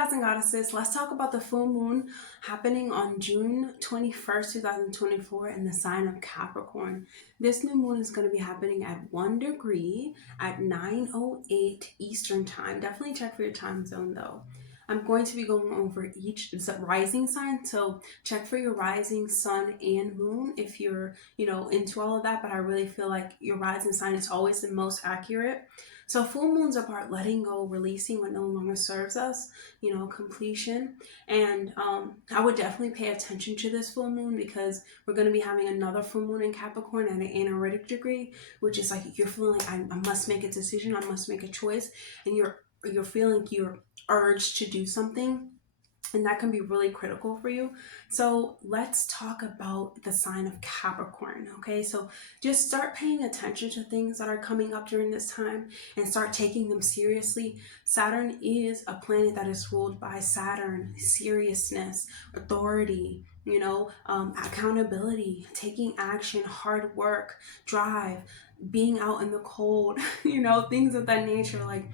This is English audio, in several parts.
gods and goddesses, let's talk about the full moon happening on June 21st, 2024 in the sign of Capricorn. This new moon is going to be happening at 1 degree at 9:08 Eastern time. Definitely check for your time zone though. I'm going to be going over each rising sign, so check for your rising sun and moon if you're, into all of that, but I really feel like your rising sign is always the most accurate. So full moons are about letting go, releasing what no longer serves us, completion. And I would definitely pay attention to this full moon because we're going to be having another full moon in Capricorn at an analytic degree, which is like you're feeling like I must make a decision, I must make a choice, and you're feeling you're urged to do something, and that can be really critical for you. So let's talk about the sign of Capricorn. Okay, so just start paying attention to things that are coming up during this time and start taking them seriously. Saturn is a planet that is ruled by Saturn, seriousness, authority, accountability, taking action, hard work, drive, being out in the cold, things of that nature, like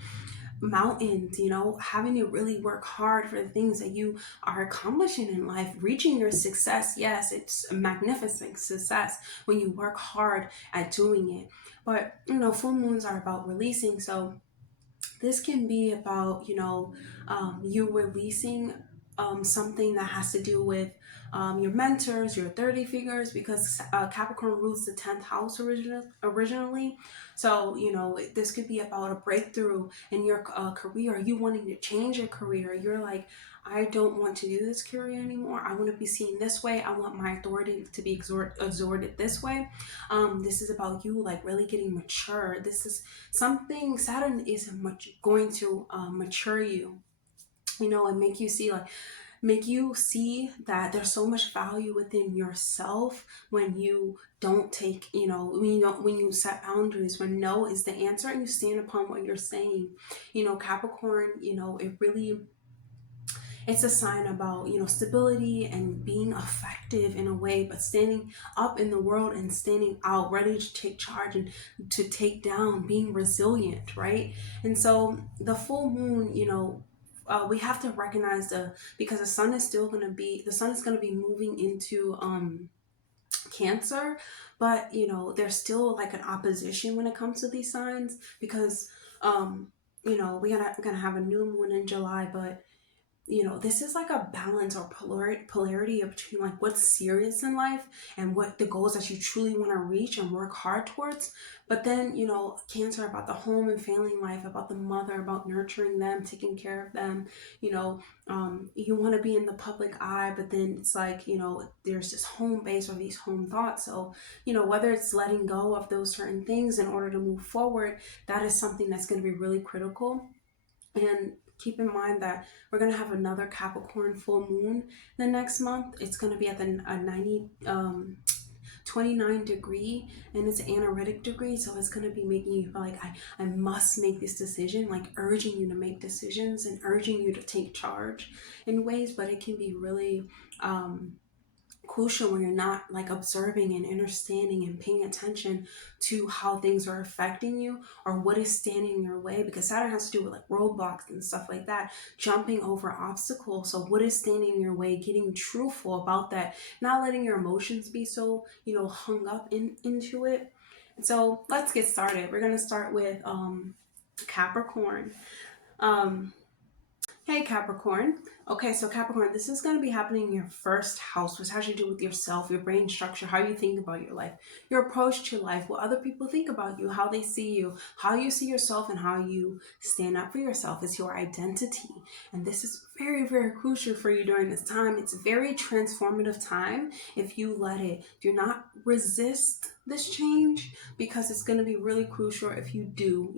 mountains, having to really work hard for the things that you are accomplishing in life, reaching your success. Yes, it's a magnificent success when you work hard at doing it. But, full moons are about releasing. So this can be about, you releasing something that has to do with your mentors, your 30 figures, because Capricorn rules the 10th house originally. So, this could be about a breakthrough in your career, you wanting to change your career. You're like, I don't want to do this career anymore. I want to be seen this way. I want my authority to be exhorted this way. This is about you like really getting mature. This is something Saturn is going to mature you, and make you see that there's so much value within yourself when you don't take, when you set boundaries, when no is the answer and you stand upon what you're saying. Capricorn, it's a sign about, stability and being effective in a way, but standing up in the world and standing out, ready to take charge and to take down, being resilient, right? And so the full moon, we have to recognize because the sun is going to be moving into Cancer, but there's still like an opposition when it comes to these signs because we're gonna have a new moon in July, but this is like a balance or polarity between like what's serious in life and what the goals that you truly want to reach and work hard towards. But then, Cancer about the home and family life, about the mother, about nurturing them, taking care of them. You want to be in the public eye, but then it's like, there's this home base or these home thoughts. So, whether it's letting go of those certain things in order to move forward, that is something that's going to be really critical. And keep in mind that we're going to have another Capricorn full moon the next month. It's going to be at the 29 degree, and it's an analytic degree, so it's going to be making you feel like I must make this decision, like urging you to make decisions and urging you to take charge in ways. But it can be really crucial when you're not like observing and understanding and paying attention to how things are affecting you or what is standing in your way, because Saturn has to do with like roadblocks and stuff like that, jumping over obstacles. So what is standing in your way, getting truthful about that, not letting your emotions be so hung up into it. And so let's get started. We're going to start with Capricorn. Hey Capricorn. Okay, so Capricorn, this is going to be happening in your first house, which has to do with yourself, your brain structure, how you think about your life, your approach to life, what other people think about you, how they see you, how you see yourself, and how you stand up for yourself. It's your identity. And this is very, very crucial for you during this time. It's a very transformative time if you let it. Do not resist this change because it's going to be really crucial if you do.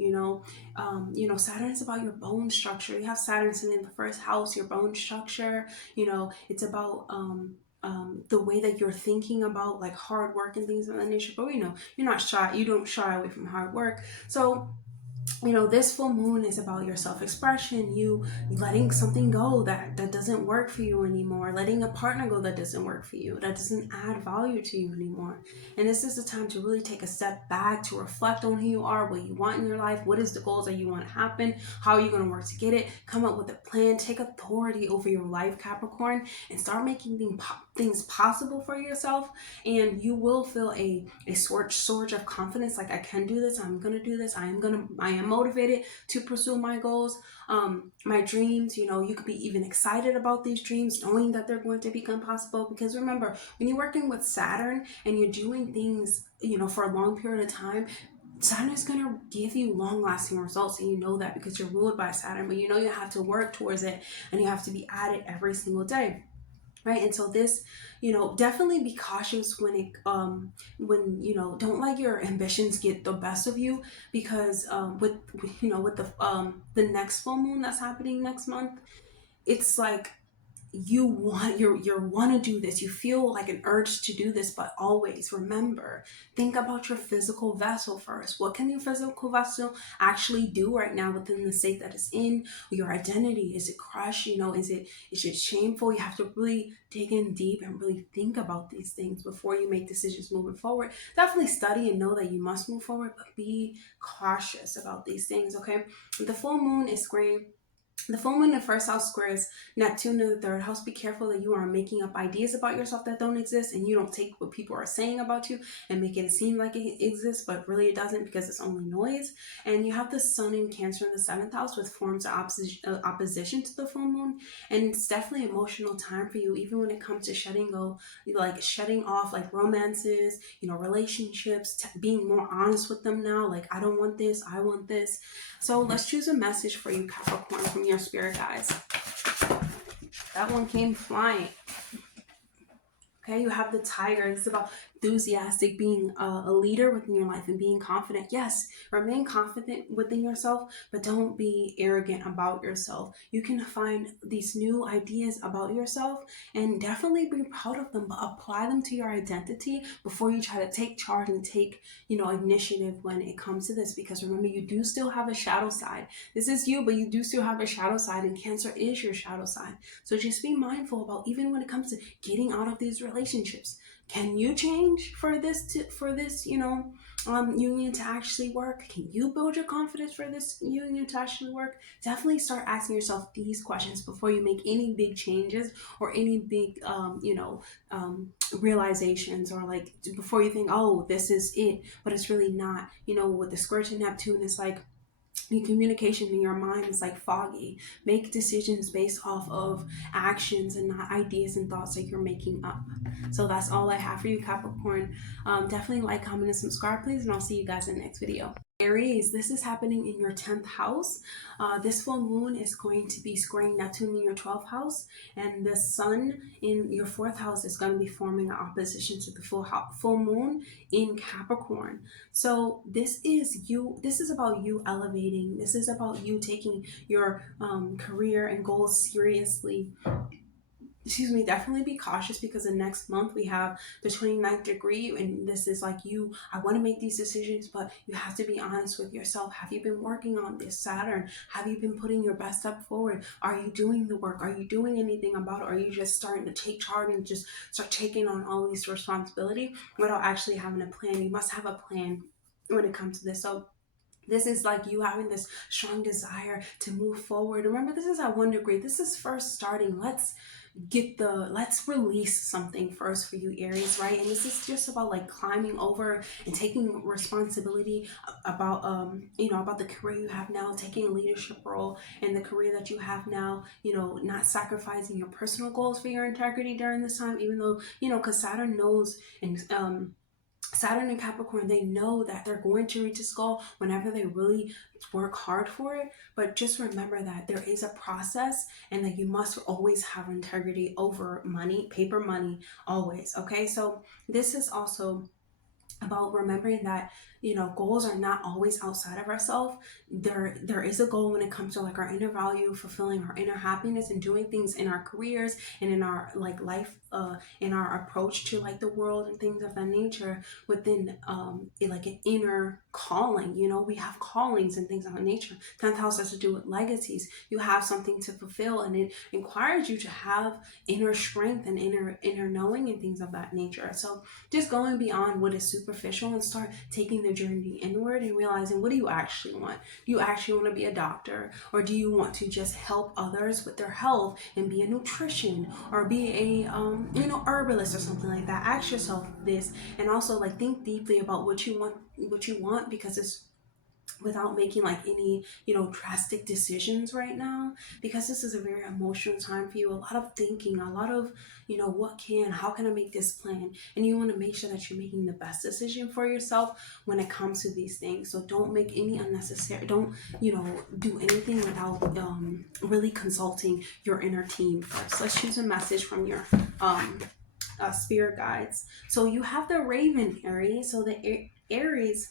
Saturn is about your bone structure. You have Saturn sitting in the first house, your bone structure. It's about the way that you're thinking about like hard work and things of that nature. But you're not shy. You don't shy away from hard work. So you know, this full moon is about your self-expression, you letting something go that doesn't work for you anymore, letting a partner go that doesn't work for you, that doesn't add value to you anymore. And this is the time to really take a step back, to reflect on who you are, what you want in your life, what is the goals that you want to happen, how are you going to work to get it, come up with a plan, take authority over your life, Capricorn, and start making things possible for yourself. And you will feel a surge of confidence, like I can do this, I'm gonna do this, I am motivated to pursue my goals, my dreams. You know, you could be even excited about these dreams, knowing that they're going to become possible. Because remember, when you're working with Saturn and you're doing things, you know, for a long period of time, Saturn is going to give you long-lasting results, and you know that because you're ruled by Saturn. But you know you have to work towards it, and you have to be at it every single day, right? And so this, you know, definitely be cautious when you know, don't let your ambitions get the best of you. Because with you know, with the next full moon that's happening next month, it's like you want to do this, you feel like an urge to do this. But always remember, think about your physical vessel first. What can your physical vessel actually do right now within the state that it's in? Your identity, is it crushed? You know, is it shameful? You have to really dig in deep and really think about these things before you make decisions moving forward. Definitely study and know that you must move forward, but be cautious about these things. Okay, the full moon is great. The full moon in the first house squares Neptune in the third house. Be careful that you are making up ideas about yourself that don't exist, and you don't take what people are saying about you and make it seem like it exists, but really it doesn't, because it's only noise. And you have the sun in Cancer in the seventh house, with forms of opposition to the full moon. And it's definitely an emotional time for you, even when it comes to shutting off like romances, you know, relationships, being more honest with them now. Like, I don't want this, I want this. So let's choose a message for you, Capricorn, from your spirit guides. That one came flying. Okay, you have the Tiger. This is about enthusiastic, being a leader within your life and being confident. Yes, remain confident within yourself, but don't be arrogant about yourself. You can find these new ideas about yourself and definitely be proud of them, but apply them to your identity before you try to take charge and take, you know, initiative when it comes to this. Because remember, you do still have a shadow side. This is you, but you do still have a shadow side, and Cancer is your shadow side. So just be mindful about, even when it comes to getting out of these relationships, can you change for this, you know, union to actually work? Can you build your confidence for this union to actually work? Definitely start asking yourself these questions before you make any big changes or any big realizations, or like before you think, oh, this is it, but it's really not. You know, with the square to Neptune, it's like your communication in your mind is like foggy. Make decisions based off of actions and not ideas and thoughts that you're making up. So that's all I have for you, Capricorn. Definitely like, comment, and subscribe, please, and I'll see you guys in the next video. Aries, this is happening in your 10th house. This full moon is going to be squaring Neptune in your 12th house, and the sun in your 4th house is going to be forming an opposition to the full moon in Capricorn. So this is you. This is about you elevating. This is about you taking your career and goals seriously. Excuse me, definitely be cautious, because the next month we have the 29th degree, and this is like, I want to make these decisions, but you have to be honest with yourself. Have you been working on this Saturn? Have you been putting your best step forward? Are you doing the work? Are you doing anything about it? Or are you just starting to take charge and just start taking on all these responsibility without actually having a plan? You must have a plan when it comes to this. So this is like you having this strong desire to move forward. Remember, this is at 1 degree. This is first starting. Let's release something first for you, Aries, right? And this is just about like climbing over and taking responsibility about about the career you have now, taking a leadership role in the career that you have now, you know, not sacrificing your personal goals for your integrity during this time, even though, you know, because Saturn knows, and Saturn and Capricorn, they know that they're going to reach this goal whenever they really work hard for it. But just remember that there is a process, and that you must always have integrity over money, paper money, always. Okay, so this is also about remembering that you know, goals are not always outside of ourselves. There is a goal when it comes to like our inner value, fulfilling our inner happiness, and doing things in our careers and in our like life, in our approach to like the world and things of that nature, within like an inner calling. You know, we have callings and things of that nature. 10th house has to do with legacies. You have something to fulfill, and it requires you to have inner strength and inner knowing and things of that nature. So just going beyond what is superficial and start taking the journey inward and realizing, what do you actually want? Do you actually want to be a doctor, or do you want to just help others with their health and be a nutrition, or be a you know, herbalist or something like that? Ask yourself this, and also like think deeply about what you want, because it's without making like any, you know, drastic decisions right now, because this is a very emotional time for you. A lot of thinking, a lot of, you know, how can I make this plan? And you want to make sure that you're making the best decision for yourself when it comes to these things. So don't make any unnecessary, don't, you know, do anything without really consulting your inner team first. Let's choose a message from your spirit guides. So you have the Raven, Aries. So the Aries,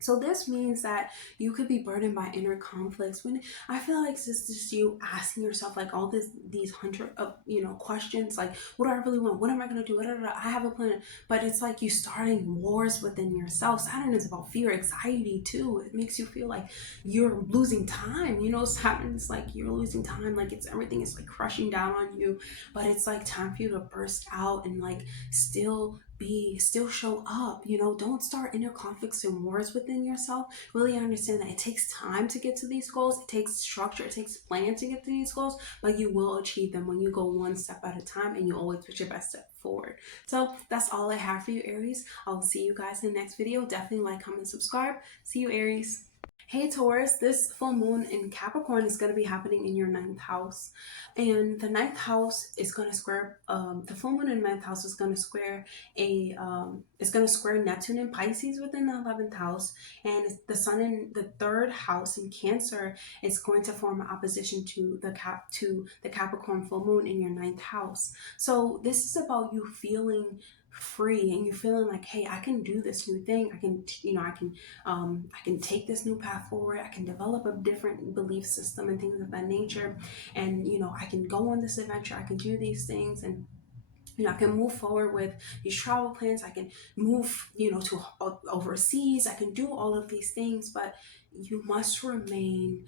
so this means that you could be burdened by inner conflicts. When I feel like this is just you asking yourself like all these hundred of, you know, questions, like, what do I really want? What am I gonna do? I have a plan, but it's like you starting wars within yourself. Saturn is about fear, anxiety too. It makes you feel like you're losing time. You know, Saturn is like you're losing time, like it's everything is like crushing down on you. But it's like time for you to burst out and like still show up. You know, don't start inner conflicts and wars within yourself. Really understand that it takes time to get to these goals. It takes structure, it takes plan to get to these goals, but you will achieve them when you go one step at a time and you always put your best step forward. So that's all I have for you, Aries. I'll see you guys in the next video. Definitely like, comment, subscribe. See you, Aries. Hey Taurus, this full moon in Capricorn is going to be happening in your 9th house. And the 9th house is going to square, the full moon in 9th house is going to square it's going to square Neptune in Pisces within the 11th house. And the sun in the 3rd house in Cancer is going to form an opposition to the Capricorn full moon in your 9th house. So this is about you feeling free, and you're feeling like, hey, I can do this new thing. I can, you know, I can take this new path forward. I can develop a different belief system and things of that nature. And, you know, I can go on this adventure. I can do these things, and, you know, I can move forward with these travel plans. I can move, you know, to overseas. I can do all of these things, but you must remain,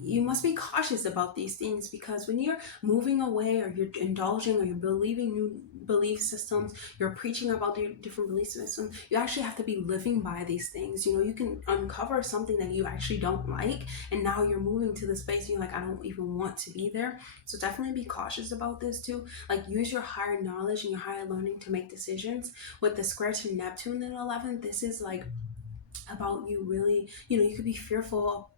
you must be cautious about these things, because when you're moving away, or you're indulging, or you're believing new belief systems, you're preaching about different belief systems, you actually have to be living by these things. You know, you can uncover something that you actually don't like, and now you're moving to the space and you're like, I don't even want to be there. So definitely be cautious about this too. Like, use your higher knowledge and your higher learning to make decisions. With the square to Neptune in 11th, this is like about you really, you know, you could be fearful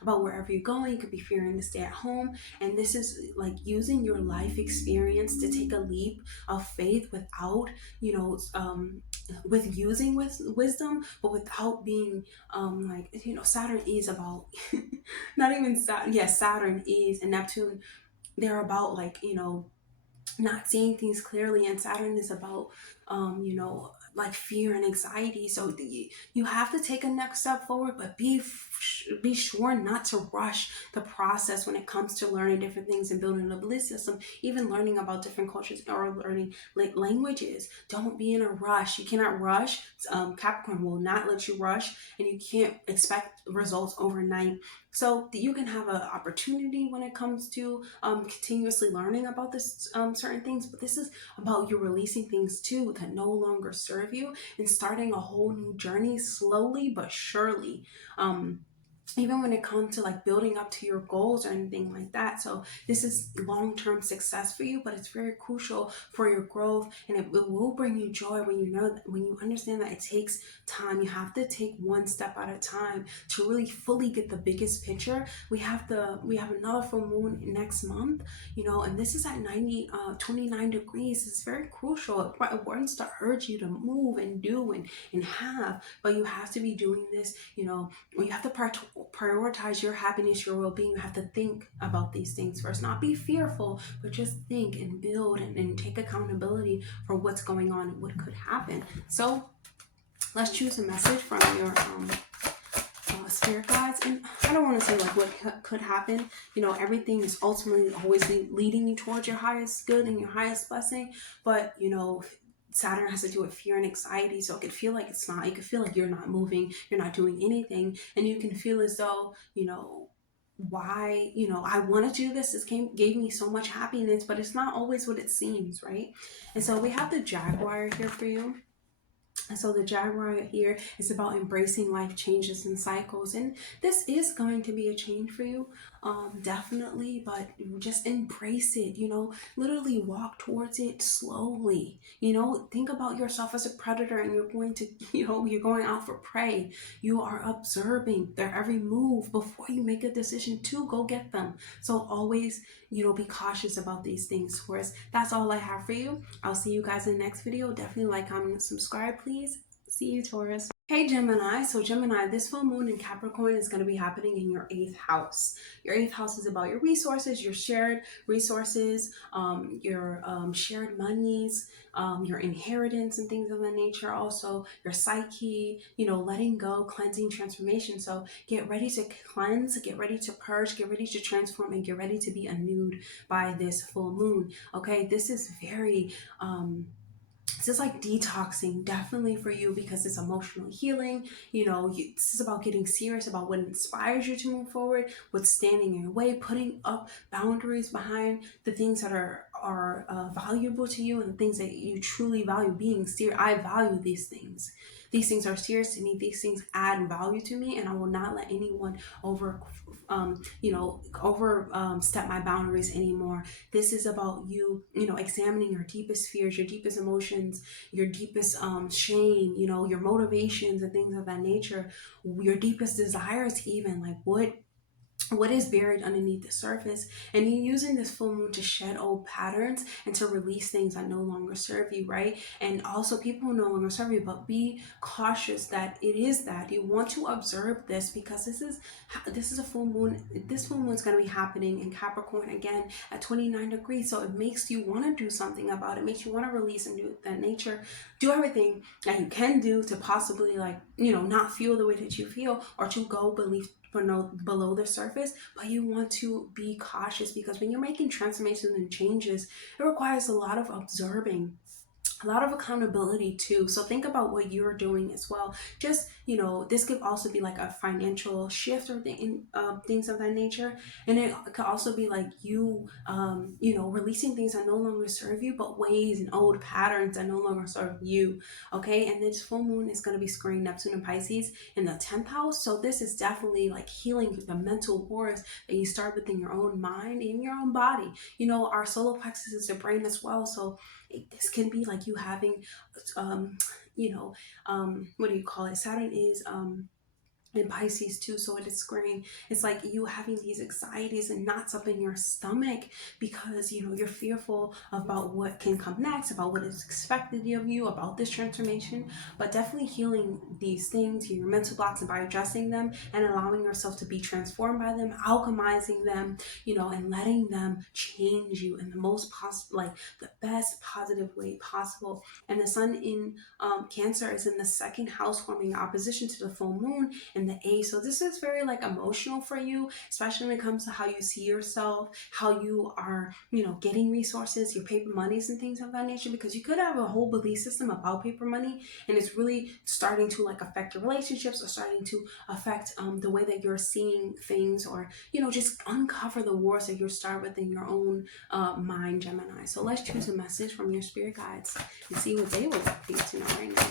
about wherever you're going. You could be fearing to stay at home, and this is like using your life experience to take a leap of faith without, you know, with using wisdom, but without being like, you know, Saturn is about not even Saturn, yes, Saturn is, and Neptune, they're about like, you know, not seeing things clearly, and Saturn is about you know, like fear and anxiety. So you have to take a next step forward, but be sure not to rush the process when it comes to learning different things and building a belief system, even learning about different cultures or learning languages. Don't be in a rush. You cannot rush. Capricorn will not let you rush, and you can't expect results overnight. So you can have an opportunity when it comes to continuously learning about this certain things, but this is about you releasing things too that no longer serve you, and starting a whole new journey slowly but surely. Even when it comes to like building up to your goals or anything like that. So this is long-term success for you, but it's very crucial for your growth, and it will bring you joy when you know that, when you understand that it takes time. You have to take one step at a time to really fully get the biggest picture. We have another full moon next month, you know, and this is at 29 degrees. It's very crucial. It wants to urge you to move and do and have, but you have to be doing this, you know, you have to prioritize your happiness, your well-being. You have to think about these things first. Not be fearful, but just think and build and take accountability for what's going on and what could happen. So Let's choose a message from your spirit guides. And I don't want to say like what could happen. You know, everything is ultimately always leading you towards your highest good and your highest blessing. But, you know, Saturn has to do with fear and anxiety, so it could feel like it's not. You could feel like you're not moving, you're not doing anything, and you can feel as though, you know, why, you know, I want to do this. This gave me so much happiness, but it's not always what it seems, right? And so we have the Jaguar here for you. And so the Jaguar here is about embracing life changes and cycles. And this is going to be a change for you, definitely, but just embrace it, you know, literally walk towards it slowly. You know, think about yourself as a predator and you're going to, you know, you're going out for prey. You are observing their every move before you make a decision to go get them. So always, you know, be cautious about these things. Taurus, that's all I have for you. I'll see you guys in the next video. Definitely like, comment, and subscribe, please. See you, Taurus. Hey, Gemini. So Gemini, this full moon in Capricorn is going to be happening in your 8th house. Your 8th house is about your resources, your shared resources, your shared monies, your inheritance and things of that nature. Also, your psyche, you know, letting go, cleansing, transformation. So get ready to cleanse, get ready to purge, get ready to transform, and get ready to be renewed by this full moon. Okay, this is very this is like detoxing definitely for you, because it's emotional healing. You know, this is about getting serious about what inspires you to move forward, what's standing in your way, putting up boundaries behind the things that are valuable to you and the things that you truly value. Being serious, I value these things. These things are serious to me. These things add value to me, and I will not let anyone step my boundaries anymore. This is about you, you know, examining your deepest fears, your deepest emotions, your deepest shame, you know, your motivations and things of that nature, your deepest desires, even like what is buried underneath the surface. And you're using this full moon to shed old patterns and to release things that no longer serve you, right? And also people who no longer serve you, but be cautious that it is that you want to observe this, because this is a full moon. This full moon is going to be happening in Capricorn again at 29 degrees. So it makes you want to do something about it, makes you want to release and do that nature, do everything that you can do to possibly, like, you know, not feel the way that you feel, or to go below the surface. But you want to be cautious, because when you're making transformations and changes, it requires a lot of observing, a lot of accountability too. So think about what you're doing as well. Just, you know, this could also be like a financial shift or things of that nature. And it could also be like you, you know, releasing things that no longer serve you, but ways and old patterns that no longer serve you. Okay. And this full moon is going to be squaring Neptune and Pisces in the 10th house. So this is definitely like healing the mental wars that you start within your own mind and your own body. You know, our solar plexus is the brain as well. So this can be like you having, what do you call it? Saturn is in Pisces too, so it is squaring. It's like you having these anxieties and knots up in your stomach, because, you know, you're fearful about what can come next, about what is expected of you, about this transformation. But definitely healing these things, your mental blocks, and by addressing them and allowing yourself to be transformed by them, alchemizing them, you know, and letting them change you in the most possible, like the best positive way possible. And the sun in Cancer is in the 2nd house, forming opposition to the full moon in the 8th. So this is very like emotional for you, especially when it comes to how you see yourself, how you are, you know, getting resources, your paper monies and things of that nature, because you could have a whole belief system about paper money, and it's really starting to like affect your relationships, or starting to affect the way that you're seeing things, or, you know, just uncover the wars that you start within your own mind, Gemini. So let's choose a message from your spirit guides and see what they would like for you to know right now.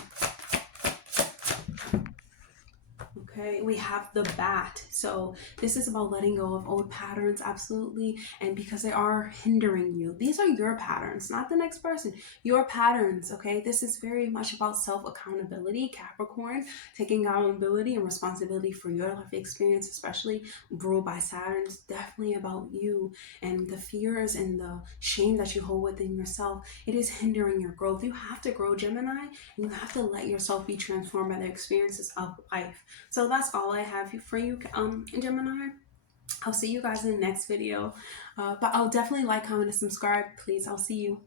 Okay, we have the Bat. So this is about letting go of old patterns, absolutely. And because they are hindering you, these are your patterns, not the next person, your patterns. Okay, this is very much about self-accountability, Capricorn, taking accountability and responsibility for your life experience, especially ruled by Saturn. It's definitely about you and the fears and the shame that you hold within yourself. It is hindering your growth. You have to grow, Gemini, and you have to let yourself be transformed by the experiences of life. So that's all I have for you, Gemini. I'll see you guys in the next video. But I'll definitely like, comment, and subscribe, please. I'll see you.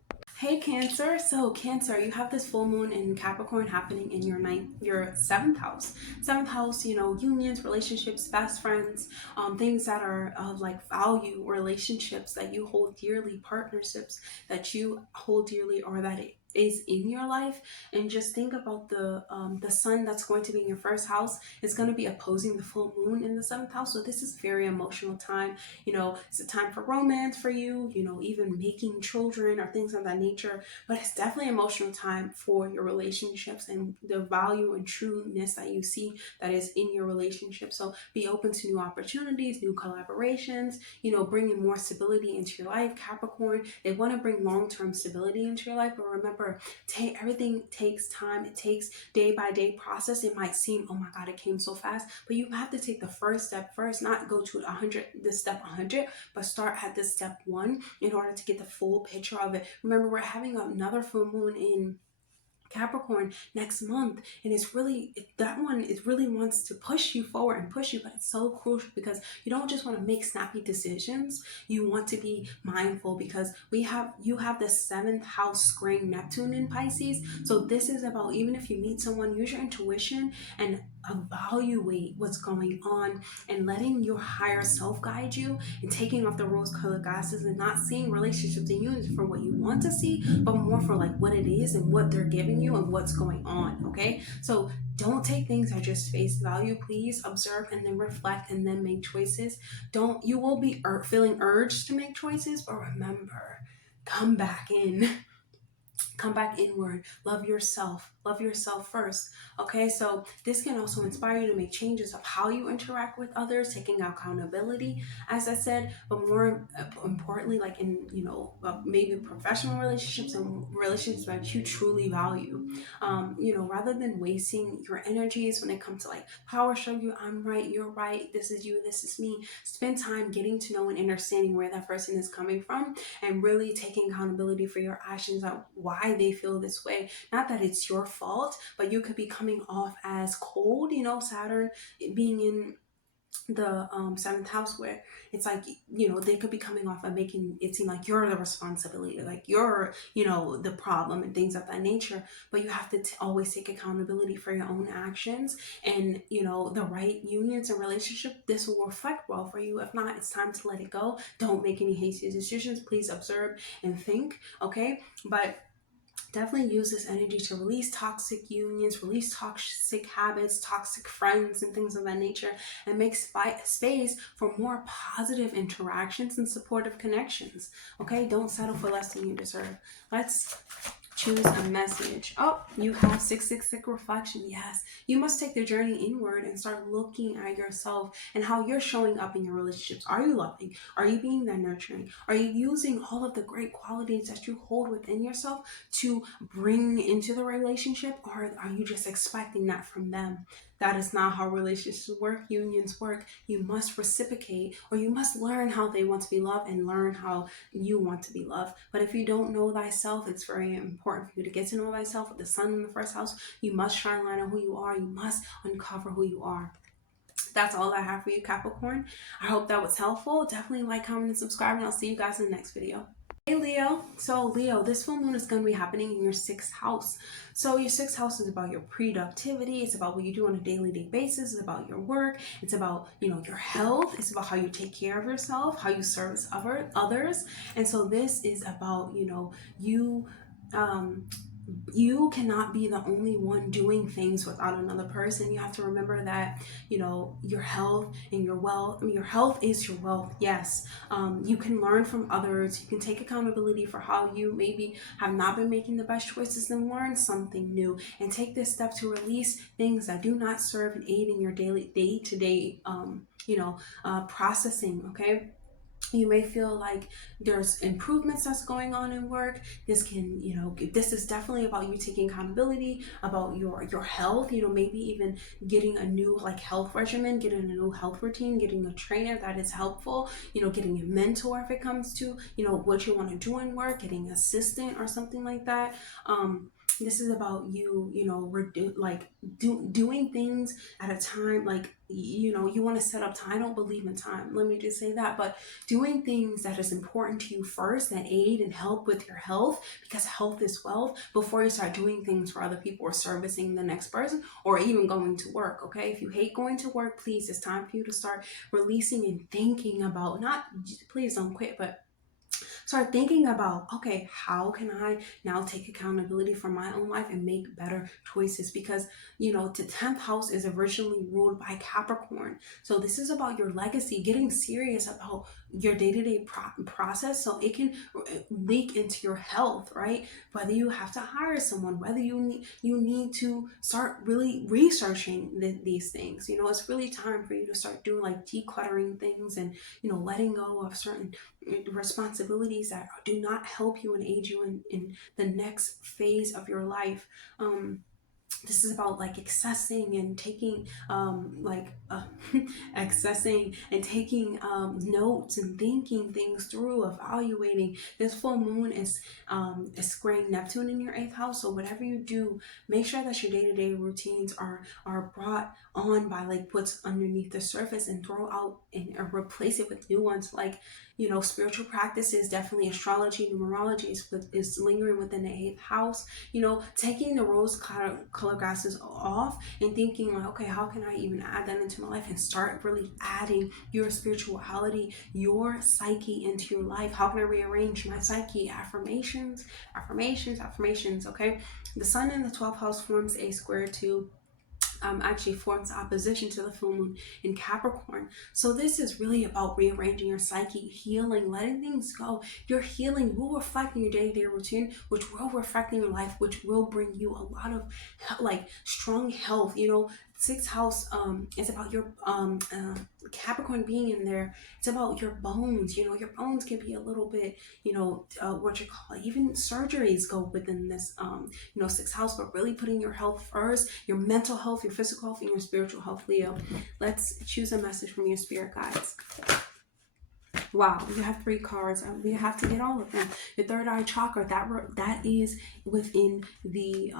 Hey Cancer, so Cancer, you have this full moon in Capricorn happening in your seventh house. Seventh house, you know, unions, relationships, best friends, things that are of like value, relationships that you hold dearly, partnerships that you hold dearly, or that it is in your life. And just think about the sun that's going to be in your first house is going to be opposing the full moon in the seventh house. So this is very emotional time. You know, it's a time for romance for you, you know, even making children or things of that nature. But it's definitely emotional time for your relationships and the value and trueness that you see that is in your relationship. So be open to new opportunities, new collaborations, you know, bringing more stability into your life. Capricorn, they want to bring long-term stability into your life. But remember, everything takes time. It takes day by day process. It might seem, oh my God, it came so fast, but you have to take the first step first, not go to 100, this step 100, but start at this step 1 in order to get the full picture of it. Remember, we're having another full moon in Capricorn next month, and it's really, that one, it really wants to push you forward and push you, but it's so crucial because you don't just want to make snappy decisions. You want to be mindful because you have the seventh house squaring Neptune in Pisces. So this is about, even if you meet someone, use your intuition and evaluate what's going on and letting your higher self guide you, and taking off the rose colored glasses and not seeing relationships and unions for what you want to see, but more for like what it is and what they're giving you and what's going on. Okay, so don't take things at just face value. Please observe and then reflect and then make choices. Don't, you will be feeling urged to make choices, but remember, come back in. Come back inward. Love yourself. Love yourself first. Okay, so this can also inspire you to make changes of how you interact with others, taking accountability, as I said, but more importantly, like in, you know, maybe professional relationships and relationships that you truly value. You know, rather than wasting your energies when it comes to like power struggle, I'm right, you're right, this is you, this is me. Spend time getting to know and understanding where that person is coming from, and really taking accountability for your actions, on why they feel this way. Not that it's your fault, but you could be coming off as cold, you know, Saturn being in the seventh house, where it's like, you know, they could be coming off and making it seem like you're the responsibility, like you're, you know, the problem and things of that nature. But you have to always take accountability for your own actions, and you know, the right unions and relationship, this will reflect well for you. If not, it's time to let it go. Don't make any hasty decisions. Please observe and think. Okay, but definitely use this energy to release toxic unions, release toxic habits, toxic friends, and things of that nature, and make space for more positive interactions and supportive connections. Okay, don't settle for less than you deserve. Let's choose a message. Oh, you have 666 reflection. Yes, you must take the journey inward and start looking at yourself and how you're showing up in your relationships. Are you loving? Are you being that nurturing? Are you using all of the great qualities that you hold within yourself to bring into the relationship, or are you just expecting that from them? That is not how relationships work, unions work. You must reciprocate, or you must learn how they want to be loved and learn how you want to be loved. But if you don't know thyself, it's very important for you to get to know thyself. With the sun in the first house, you must shine light on who you are. You must uncover who you are. That's all I have for you, Capricorn. I hope that was helpful. Definitely like, comment, and subscribe, and I'll see you guys in the next video. Hey Leo, so Leo, this full moon is going to be happening in your sixth house. So your sixth house is about your productivity. It's about what you do on a day basis. It's about your work. It's about, you know, your health. It's about how you take care of yourself, how you service others. And so this is about, you know, you cannot be the only one doing things without another person. You have to remember that, you know, your health and your wealth, I mean, your health is your wealth. Yes. You can learn from others. You can take accountability for how you maybe have not been making the best choices, and learn something new, and take this step to release things that do not serve and aid in your daily day-to-day, processing. Okay. You may feel like there's improvements that's going on in work. This can, you know, this is definitely about you taking accountability about your health, you know, maybe even getting a new like health regimen, getting a new health routine, getting a trainer that is helpful, you know, getting a mentor if it comes to, you know, what you want to do in work, getting an assistant or something like that. This is about you, you know, doing things at a time, like, you know, you want to set up time. I don't believe in time, let me just say that, but doing things that is important to you first, that aid and help with your health, because health is wealth, before you start doing things for other people or servicing the next person or even going to work. Okay, if you hate going to work, please, it's time for you to start releasing and thinking about, not, please don't quit, but start thinking about, okay, how can I now take accountability for my own life and make better choices? Because, you know, the 10th house is originally ruled by Capricorn. So this is about your legacy, getting serious about your day-to-day process so it can leak into your health, right? Whether you have to hire someone, whether you need to start really researching these things. You know, it's really time for you to start doing like decluttering things and, you know, letting go of certain responsibilities that do not help you and aid you in the next phase of your life. This is about like accessing and taking accessing and taking notes and thinking things through, evaluating. This full moon is squaring Neptune in your 8th house, so whatever you do, make sure that your day-to-day routines are brought on by like what's underneath the surface, and throw out and replace it with new ones, like, you know, spiritual practices. Definitely astrology, numerology is lingering within the 8th house. You know, taking the rose color glasses off and thinking like, okay, how can I even add that into my life, and start really adding your spirituality, your psyche into your life. How can I rearrange my psyche? Affirmations, affirmations, affirmations. Okay, the sun in the 12th house forms a square to actually forms opposition to the full moon in Capricorn. So this is really about rearranging your psyche, healing, letting things go. Your healing will reflect in your day-to-day routine, which will reflect in your life, which will bring you a lot of like strong health. You know, 6th house is about your Capricorn being in there. It's about your bones. You know, your bones can be a little bit, you know, what you call it, even surgeries go within this you know, 6th house, but really putting your health first, your mental health, your physical health, and your spiritual health. Leo, let's choose a message from your spirit guides. Wow, you have 3 cards. We have to get all of them. Your third eye chakra, that is within the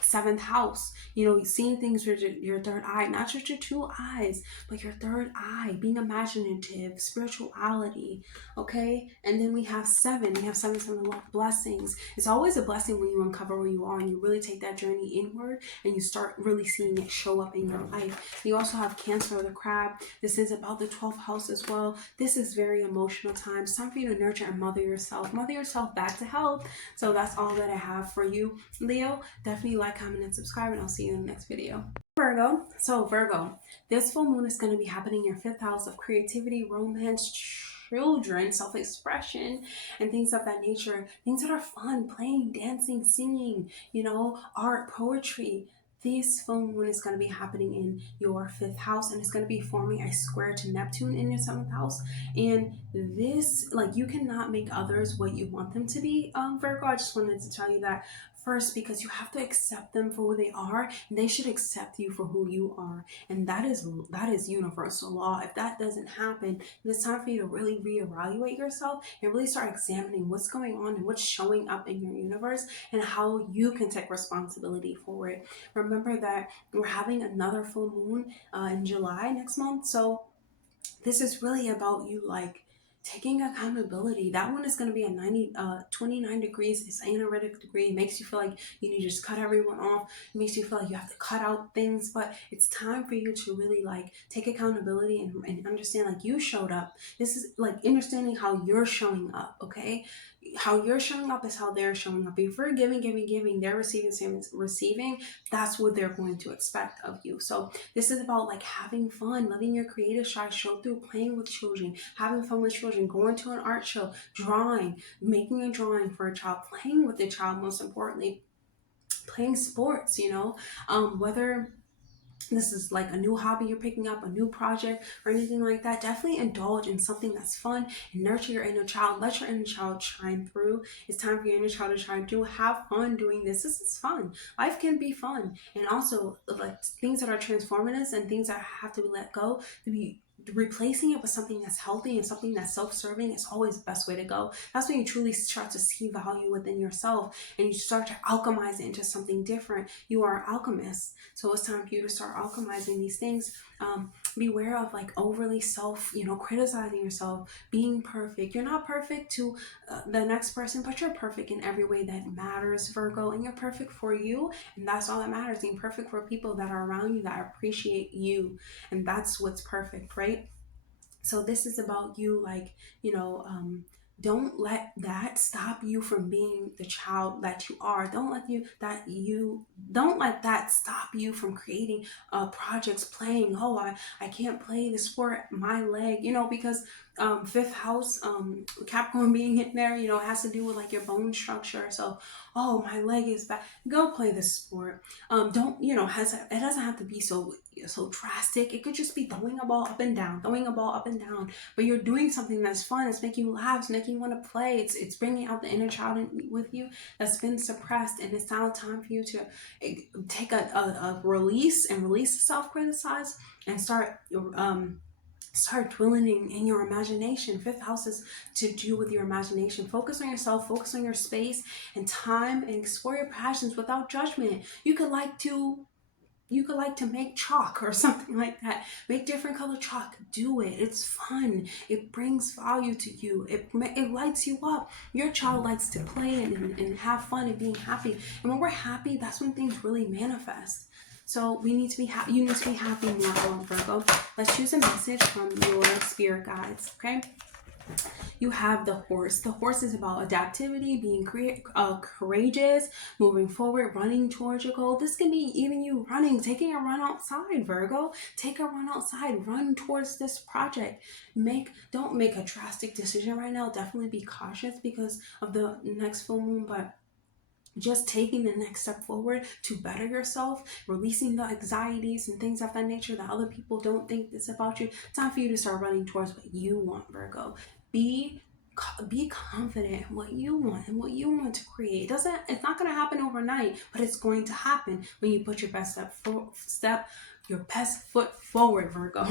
7th house. You know, seeing things with your third eye, not just your 2 eyes, but your third eye, being imaginative, spirituality. Okay, and then we have 7. We have 7 blessings. It's always a blessing when you uncover where you are and you really take that journey inward and you start really seeing it show up in your life. You also have Cancer, the crab. This is about the 12th house as well. This is very emotional time. It's time for you to nurture and mother yourself back to health. So that's all that I have for you, Leo. Definitely like, comment, and subscribe, and I'll see you in the next video. Virgo. So Virgo, this full moon is going to be happening in your 5th house of creativity, romance, children, self-expression, and things of that nature. Things that are fun, playing, dancing, singing, you know, art, poetry. This full moon is going to be happening in your 5th house, and it's going to be forming a square to Neptune in your 7th house. And this, like, you cannot make others what you want them to be, Virgo. I just wanted to tell you that first, because you have to accept them for who they are, and they should accept you for who you are. And that is universal law. If that doesn't happen, it's time for you to really reevaluate yourself and really start examining what's going on and what's showing up in your universe and how you can take responsibility for it. Remember that we're having another full moon in July next month. So this is really about you, like, taking accountability. That one is going to be at 29 degrees. It's analytic degree. It makes you feel like you need to just cut everyone off. It makes you feel like you have to cut out things, but it's time for you to really like take accountability and understand like you showed up. This is like understanding how you're showing up. Okay, how you're showing up is how they're showing up. If you're giving, they're receiving, that's what they're going to expect of you. So this is about like having fun, letting your creative side show through, playing with children, having fun with children, going to an art show, drawing, making a drawing for a child, playing with the child, most importantly, playing sports, you know, whether this is like a new hobby you're picking up, a new project or anything like that, definitely indulge in something that's fun and nurture your inner child. Let your inner child shine through. It's time for your inner child to shine through. Have fun doing this. This is fun. Life can be fun. And also like things that are transformative and things that have to be let go, to be replacing it with something that's healthy and something that's self-serving is always the best way to go. That's when you truly start to see value within yourself and you start to alchemize it into something different. You are an alchemist, so it's time for you to start alchemizing these things. Beware of like overly criticizing yourself, being perfect. You're not perfect to the next person, but you're perfect in every way that matters, Virgo, and you're perfect for you, and that's all that matters. Being perfect for people that are around you, that appreciate you, and that's what's perfect, right? So this is about you, like, don't let that stop you from being the child that you are. Don't let that stop you from creating projects, playing. Oh, I can't play the sport, my leg, because fifth house, Capricorn being in there, it has to do with like your bone structure. So, oh, my leg is bad, go play the sport. Don't, it doesn't have to be so drastic. It could just be throwing a ball up and down, but you're doing something that's fun. It's making you laugh, it's making you want to play. It's bringing out the inner child with you that's been suppressed, and it's now time for you to take a release and release the self-criticize and start dwelling in your imagination. Fifth house is to do with your imagination. Focus on yourself, focus on your space and time, and explore your passions without judgment. You could like to make chalk or something like that. Make different color chalk. Do it. It's fun. It brings value to you. It lights you up. Your child likes to play and have fun and being happy. And when we're happy, that's when things really manifest. So we need to be happy. You need to be happy more, Virgo. Let's choose a message from your spirit guides, okay? You have the horse. The horse is about adaptivity, being courageous, moving forward, running towards your goal. This can be even you running, taking a run outside, Virgo. Take a run outside, run towards this project. Don't make a drastic decision right now. Definitely be cautious because of the next full moon, but just taking the next step forward to better yourself, releasing the anxieties and things of that nature that other people don't think this about you. Time for you to start running towards what you want, Virgo. Be confident in what you want and what you want to create. It's not going to happen overnight, but it's going to happen when you put your best your best foot forward, Virgo.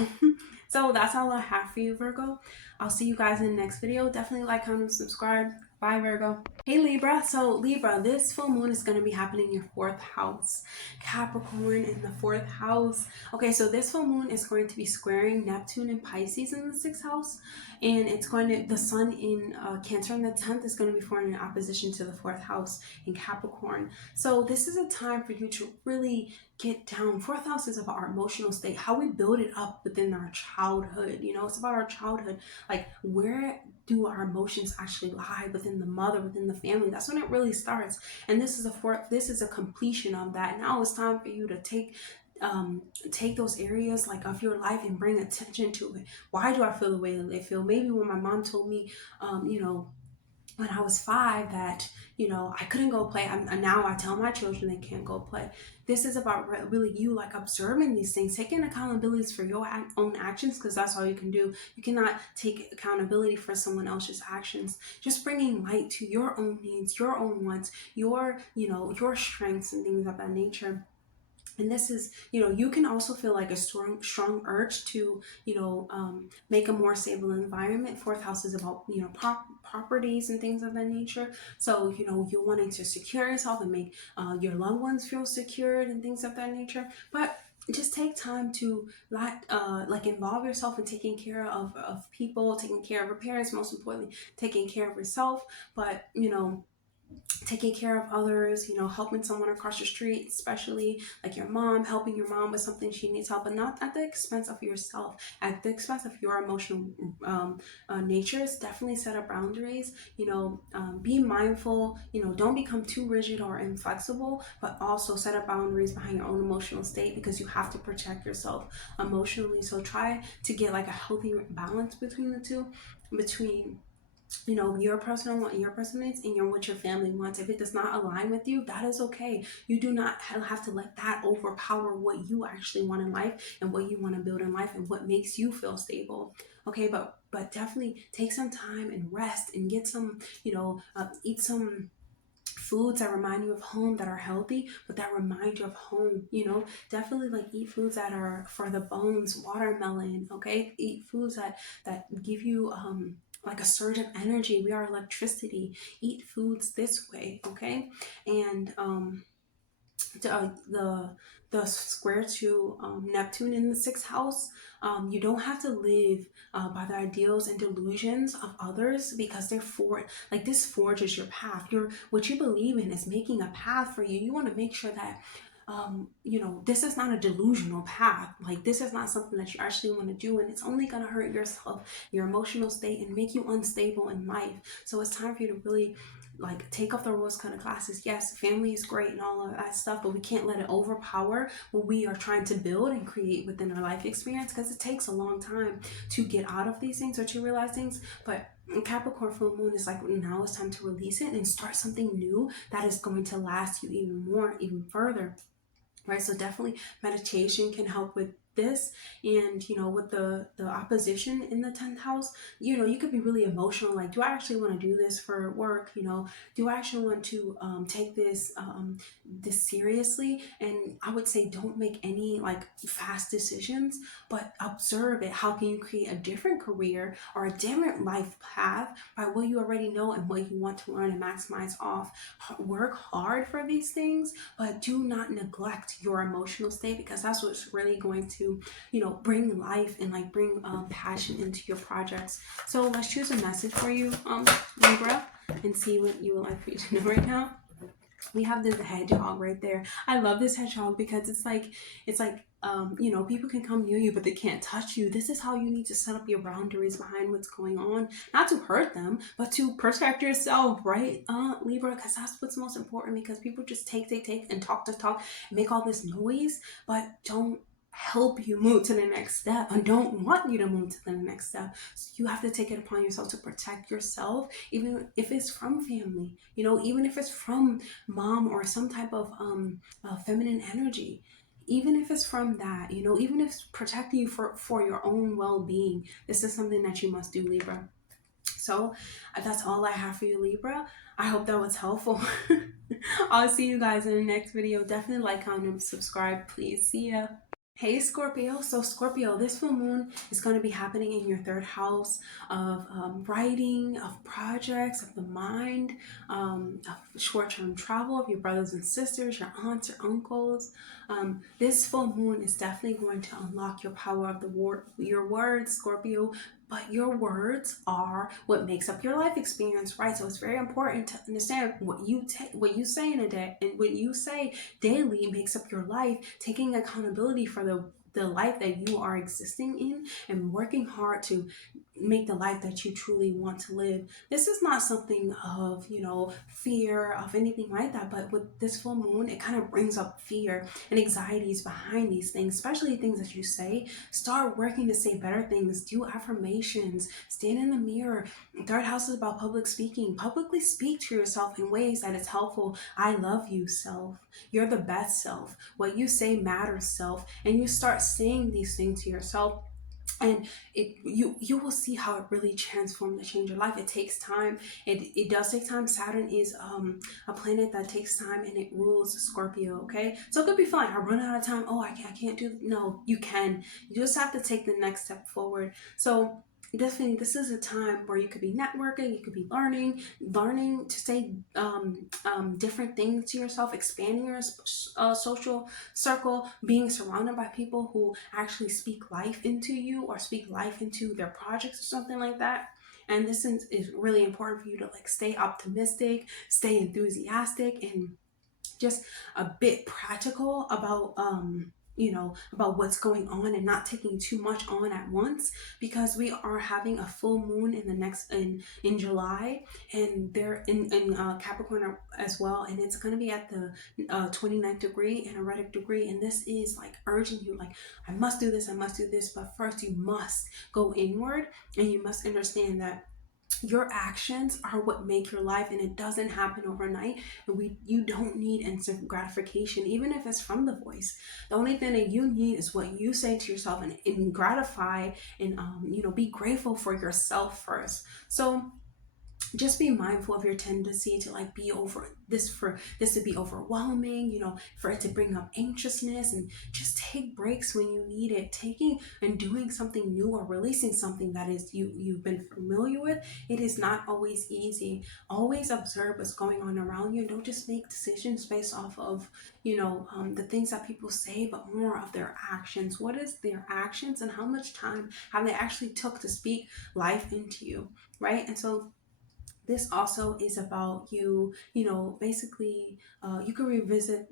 So that's all I have for you, Virgo. I'll see you guys in the next video. Definitely like, comment, subscribe. Bye, Virgo. Hey, Libra. So, Libra, this full moon is going to be happening in your 4th house. Capricorn in the 4th house. Okay, so this full moon is going to be squaring Neptune and Pisces in the 6th house. And the sun in Cancer in the 10th is going to be forming an opposition to the 4th house in Capricorn. So, this is a time for you to really get down. 4th house is about our emotional state, how we build it up within our childhood. It's about our childhood. Like, where do our emotions actually lie? Within the mother, within the family. That's when it really starts. And this is a completion of that. Now it's time for you to take those areas like of your life and bring attention to it. Why do I feel the way that they feel? Maybe when my mom told me, when I was 5 that, I couldn't go play. Now I tell my children they can't go play. This is about really you like observing these things, taking accountability for your own actions, because that's all you can do. You cannot take accountability for someone else's actions. Just bringing light to your own needs, your own wants, your strengths and things of that nature. And this is, you can also feel like a strong urge to, make a more stable environment. 4th house is about, properties and things of that nature. So, you're wanting to secure yourself and make your loved ones feel secured and things of that nature. But just take time to involve yourself in taking care of people, taking care of your parents, most importantly, taking care of yourself. But, taking care of others, helping someone across the street, especially like your mom, helping your mom with something she needs help, but not at the expense of yourself, at the expense of your emotional natures. Definitely set up boundaries, be mindful, don't become too rigid or inflexible, but also set up boundaries behind your own emotional state, because you have to protect yourself emotionally. So try to get like a healthy balance between the two, between your personal needs and what your family wants. If it does not align with you, that is okay. You do not have to let that overpower what you actually want in life and what you want to build in life and what makes you feel stable. Okay, but definitely take some time and rest and get some, eat some foods that remind you of home, that are healthy, but that remind you of home. You know, definitely like eat foods that are for the bones, watermelon, okay? Eat foods that give you like a surge of energy. We are electricity. Eat foods this way, okay? And the square to Neptune in the sixth house. You don't have to live by the ideals and delusions of others, because they're like this forges your path. What you believe in is making a path for you. You want to make sure that you know, this is not a delusional path. Like, this is not something that you actually want to do, and it's only going to hurt yourself, your emotional state, and make you unstable in life. So it's time for you to really like take off the rose-colored glasses. Yes, family is great and all of that stuff, but we can't let it overpower what we are trying to build and create within our life experience, because it takes a long time to get out of these things or to realize things. But Capricorn full moon is like, now it's time to release it and start something new that is going to last you even more, even further. Right, so definitely meditation can help with this. And you know, with the opposition in the 10th house, you know, you could be really emotional, like, do I actually want to do this for work? You know, do I actually want to take this seriously? And I would say don't make any like fast decisions, but observe it. How can you create a different career or a different life path by what you already know and what you want to learn and maximize off? Work hard for these things, but do not neglect your emotional state, because that's what's really going to, you know, bring life and like bring passion into your projects. So let's choose a message for you, Libra, and see what you would like for you to know right now. We have this hedgehog right there. I love this hedgehog because it's like you know, people can come near you, but they can't touch you. This is how you need to set up your boundaries behind what's going on, not to hurt them, but to protect yourself, right, Libra? Because that's what's most important. Because people just take and talk, and make all this noise, but don't help you move to the next step and don't want you to move to the next step. So you have to take it upon yourself to protect yourself, even if it's from family, you know, even if it's from mom or some type of feminine energy. Even if it's from that, you know, even if it's protecting you for your own well-being, this is something that you must do, Libra. So that's all I have for you, Libra. I hope that was helpful. I'll see you guys in the next video. Definitely like, comment, and subscribe, please. See ya. Hey Scorpio. So Scorpio, this full moon is going to be happening in your third house of writing, of projects, of the mind, of short-term travel, of your brothers and sisters, your aunts or uncles. This full moon is definitely going to unlock your power of your words, Scorpio. But your words are what makes up your life experience, right? So it's very important to understand what you say in a day, and what you say daily makes up your life. Taking accountability for the life that you are existing in, and working hard to make the life that you truly want to live. This is not something of, you know, fear of anything like that, but with this full moon, it kind of brings up fear and anxieties behind these things, especially things that you say. Start working to say better things, do affirmations, stand in the mirror. Third house is about public speaking. Publicly speak to yourself in ways that is helpful. I love you, self. You're the best self. What you say matters, self. And you start saying these things to yourself, and you will see how it really transforms and change your life. It takes time. It does take time. Saturn is a planet that takes time, and it rules Scorpio. Okay, so it could be fun. I run out of time. Oh, I can't do. No, you can. You just have to take the next step forward. So definitely, this is a time where you could be networking, you could be learning to say different things to yourself, expanding your social circle, being surrounded by people who actually speak life into you or speak life into their projects or something like that. And this is really important for you to like stay optimistic, stay enthusiastic, and just a bit practical about you know, about what's going on, and not taking too much on at once, because we are having a full moon in the next in July, and they're in Capricorn as well, and it's going to be at the 29th degree and a Retic degree, and this is like urging you, like, I must do this, but first you must go inward, and you must understand that your actions are what make your life, and it doesn't happen overnight. And you don't need instant gratification, even if it's from the voice. The only thing that you need is what you say to yourself, and gratify, and you know, be grateful for yourself first. So just be mindful of your tendency to like be over this, for this to be overwhelming, you know, for it to bring up anxiousness. And just take breaks when you need it. Taking and doing something new or releasing something that is you've been familiar with, it is not always easy. Always observe what's going on around you, and don't just make decisions based off of, you know, the things that people say, but more of their actions. What is their actions, and how much time have they actually took to speak life into you, right? And so this also is about you, you know, basically you can revisit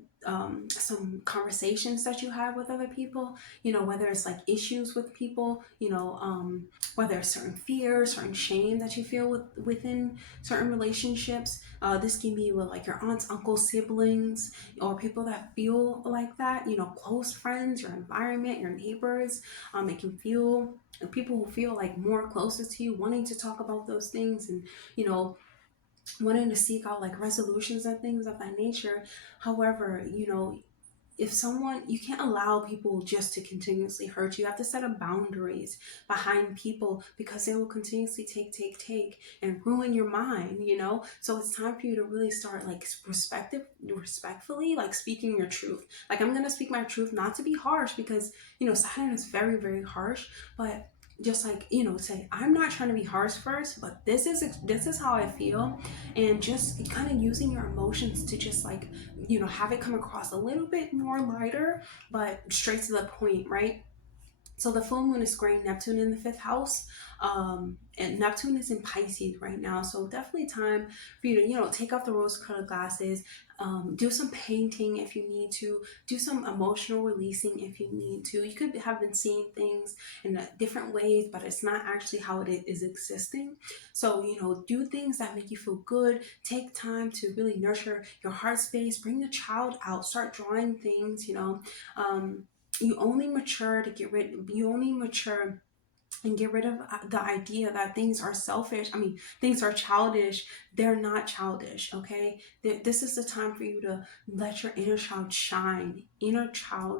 some conversations that you have with other people, you know, whether it's like issues with people, you know, whether it's certain fears, certain shame that you feel within certain relationships. This can be with like your aunts, uncles, siblings, or people that feel like that, you know, close friends, your environment, your neighbors. It can feel, people who feel like more closest to you, wanting to talk about those things, and you know, wanting to seek out like resolutions and things of that nature. However, you know, if someone, you can't allow people just to continuously hurt you. You have to set up boundaries behind people, because they will continuously take and ruin your mind, you know. So it's time for you to really start like respectfully like speaking your truth. Like, I'm gonna speak my truth, not to be harsh, because you know, Saturn is very, very harsh. But just like, you know, say, I'm not trying to be harsh first, but this is how I feel. And just kind of using your emotions to just like, you know, have it come across a little bit more lighter, but straight to the point, right? So the full moon is squaring Neptune in the fifth house. And Neptune is in Pisces right now. So definitely time for you to, you know, take off the rose-colored glasses, do some painting if you need to, do some emotional releasing if you need to. You could have been seeing things in different ways, but it's not actually how it is existing. So, you know, do things that make you feel good. Take time to really nurture your heart space, bring the child out, start drawing things, you know. You only mature to get rid, you only mature and get rid of the idea that things are selfish. I mean, things are childish. They're not childish, okay? This is the time for you to let your inner child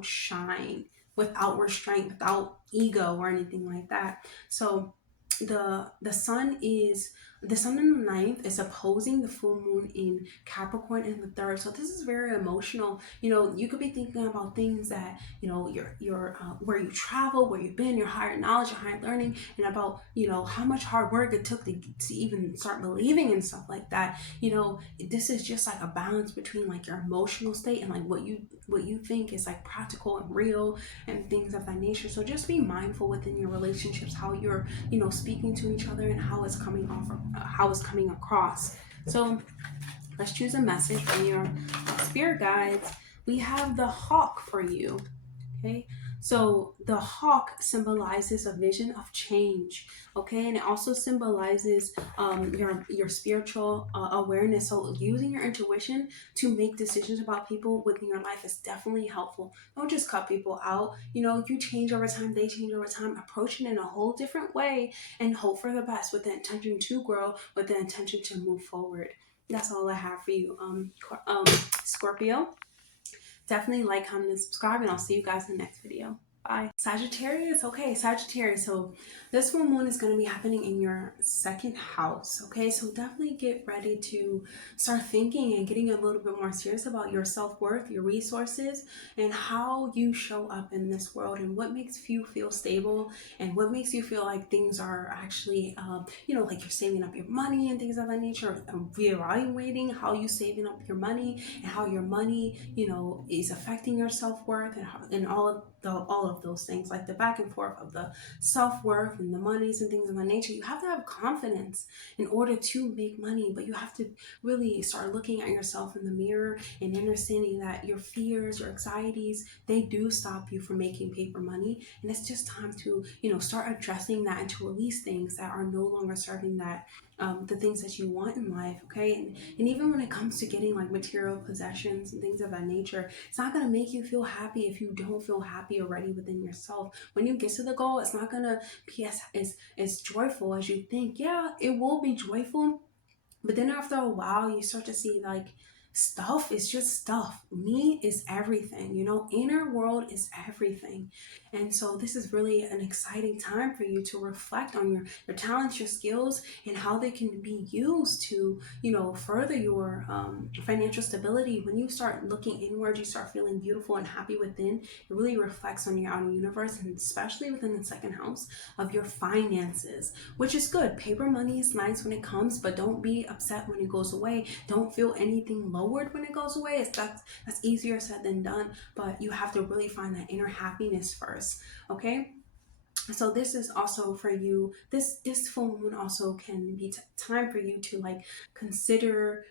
shine without restraint, without ego or anything like that. So the sun is, the sun in the ninth is opposing the full moon in Capricorn in the third. So this is very emotional. You know, you could be thinking about things that, you know, your where you travel, where you've been, your higher knowledge, your higher learning, and about, you know, how much hard work it took to even start believing in stuff like that. You know, this is just like a balance between like your emotional state and like what you think is like practical and real and things of that nature. So just be mindful within your relationships how you're, you know, speaking to each other and how it's coming off, how it's coming across. So let's choose a message from your spirit guides. We have the hawk for you. Okay, so the hawk symbolizes a vision of change. Okay, and it also symbolizes your spiritual awareness. So using your intuition to make decisions about people within your life is definitely helpful. Don't just cut people out. You know, you change over time, they change over time. Approach it in a whole different way and hope for the best with the intention to grow, with the intention to move forward. That's all I have for you, Scorpio. Definitely like, comment, and subscribe, and I'll see you guys in the next video. Bye. Sagittarius. Okay, Sagittarius. So this full moon is going to be happening in your second house. Okay, so definitely get ready to start thinking and getting a little bit more serious about your self-worth, your resources, and how you show up in this world, and what makes you feel stable, and what makes you feel like things are actually, you know, like you're saving up your money and things of that nature. Reevaluating how you saving up your money, and how your money, you know, is affecting your self-worth, and all of those things, like the back and forth of the self-worth and the monies and things of that nature. You have to have confidence in order to make money, but you have to really start looking at yourself in the mirror and understanding that your fears, your anxieties, they do stop you from making paper money. And it's just time to, you know, start addressing that and to release things that are no longer serving that, the things that you want in life. Okay, and even when it comes to getting like material possessions and things of that nature, it's not going to make you feel happy if you don't feel happy already within yourself. When you get to the goal, it's not going to be as joyful as you think. Yeah, it will be joyful, but then after a while you start to see like, stuff is just stuff. Me is everything, you know, inner world is everything. And so this is really an exciting time for you to reflect on your talents, your skills, and how they can be used to, you know, further your financial stability. When you start looking inward, you start feeling beautiful and happy within. It really reflects on your outer universe, and especially within the second house of your finances, which is good. Paper money is nice when it comes, but don't be upset when it goes away. Don't feel anything lowered when it goes away. That's easier said than done, but you have to really find that inner happiness first, okay? So this is also for you, this full moon also can be time for you to like consider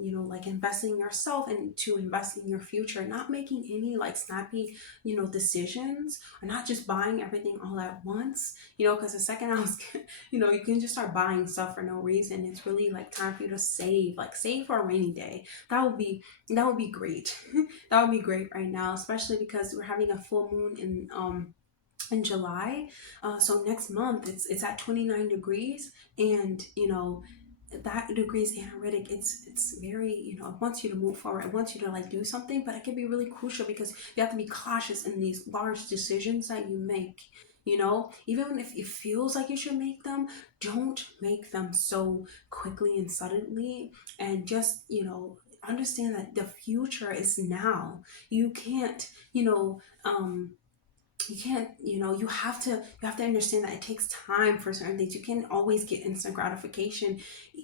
you know, like investing in yourself and to invest in your future, not making any like snappy, you know, decisions, or not just buying everything all at once, you know, because the second house can, you know, you can just start buying stuff for no reason. It's really like time for you to save, like save for a rainy day. That would be great. That would be great right now, especially because we're having a full moon in July. So next month it's at 29 degrees, and you know, that degrees analytic, it's very, you know, it wants you to move forward. It wants you to like do something, but it can be really crucial because you have to be cautious in these large decisions that you make. You know, even if it feels like you should make them, don't make them so quickly and suddenly, and just, you know, understand that the future is now. You can't, you know, you can't, you know, you have to understand that it takes time for certain things. You can't always get instant gratification.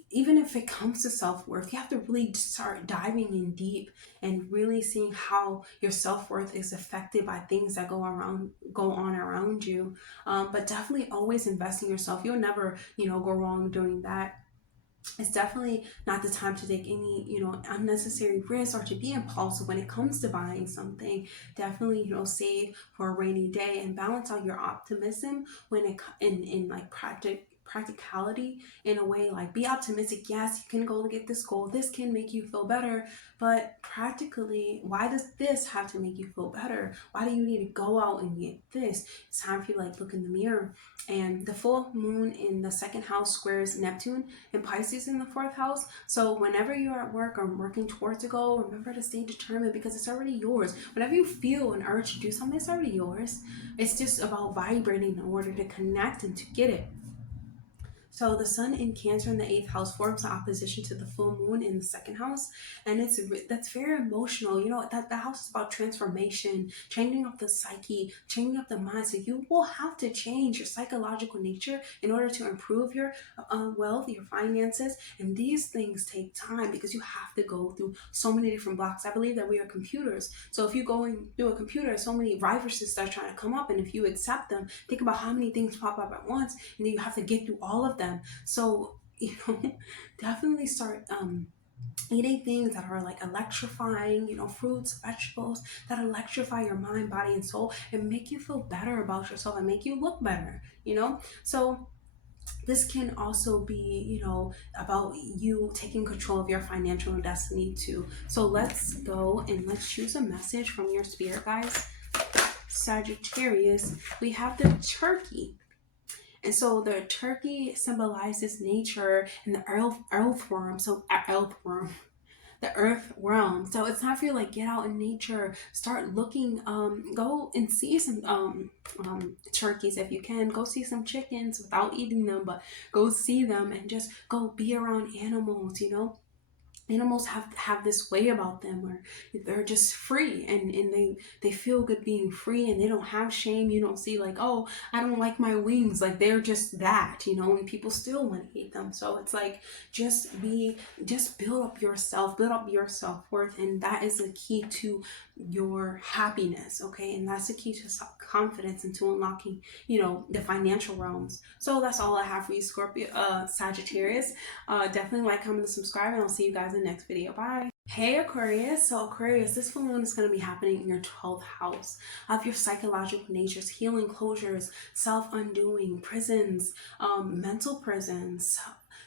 Even if it comes to self-worth, you have to really start diving in deep and really seeing how your self-worth is affected by things that go on around you. But definitely always invest in yourself. You'll never, you know, go wrong doing that. It's definitely not the time to take any, you know, unnecessary risks or to be impulsive when it comes to buying something. Definitely, you know, save for a rainy day and balance out your optimism when it in like practicality, in a way. Like, be optimistic. Yes, you can go get this goal, this can make you feel better, but practically, why does this have to make you feel better? Why do you need to go out and get this? It's time for you to like look in the mirror. And the full moon in the second house squares Neptune and Pisces in the fourth house. So whenever you're at work or working towards a goal, remember to stay determined, because it's already yours. Whenever you feel an urge to do something, it's already yours. It's just about vibrating in order to connect and to get it. So the sun in Cancer in the eighth house forms an opposition to the full moon in the second house, and that's very emotional. You know, that the house is about transformation, changing up the psyche, changing up the mind. So you will have to change your psychological nature in order to improve your wealth, your finances, and these things take time because you have to go through so many different blocks. I believe that we are computers. So if you go through a computer, so many viruses start trying to come up, and if you accept them, think about how many things pop up at once, and then you have to get through all of them. So, you know, definitely start eating things that are like electrifying, you know, fruits, vegetables that electrify your mind, body, and soul, and make you feel better about yourself and make you look better, you know. So this can also be, you know, about you taking control of your financial destiny too. So let's go and let's choose a message from your spirit guides. Sagittarius, we have the turkey. And so the turkey symbolizes nature and the earthworm. So earthworm, the earth realm. So it's time for you to like get out in nature, start looking, go and see some turkeys if you can. Go see some chickens without eating them, but go see them and just go be around animals, you know. Animals have this way about them where they're just free, and they feel good being free, and they don't have shame. You don't see like, oh, I don't like my wings. Like, they're just that, you know, and people still want to eat them. So it's like, just build up yourself, build up your self-worth, and that is the key to your happiness, okay? And that's the key to self-confidence and to unlocking, you know, the financial realms. So that's all I have for you, Scorpio, Sagittarius. Definitely like, comment, and subscribe, and I'll see you guys in the next video. Bye. Hey Aquarius. So Aquarius, this full moon is going to be happening in your 12th house of your psychological natures, healing, closures, self-undoing, prisons, mental prisons,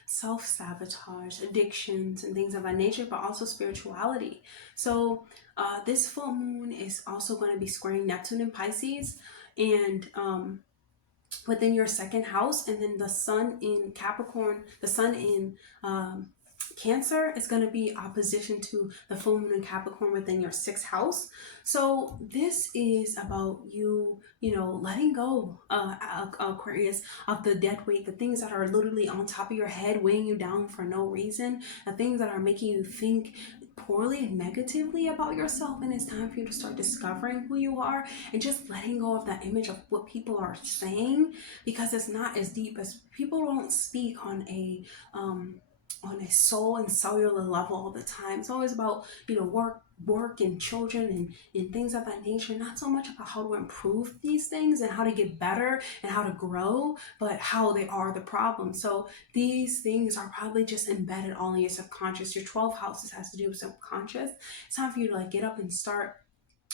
self-sabotage, addictions, and things of that nature, but also spirituality. So this full moon is also going to be squaring Neptune in Pisces, and within your second house, and then the sun in Capricorn, the sun in Cancer is going to be opposition to the full moon in Capricorn within your 6th house. So this is about you, letting go, Aquarius, of the dead weight, the things that are literally on top of your head, weighing you down for no reason, the things that are making you think poorly and negatively about yourself. And it's time for you to start discovering who you are and just letting go of that image of what people are saying, because it's not as deep as people don't speak on a soul and cellular level all the time. It's always about, work and children and things of that nature. Not so much about how to improve these things and how to get better and how to grow, but how they are the problem. So these things are probably just embedded all in your subconscious. Your 12 houses has to do with subconscious. It's time for you to like get up and start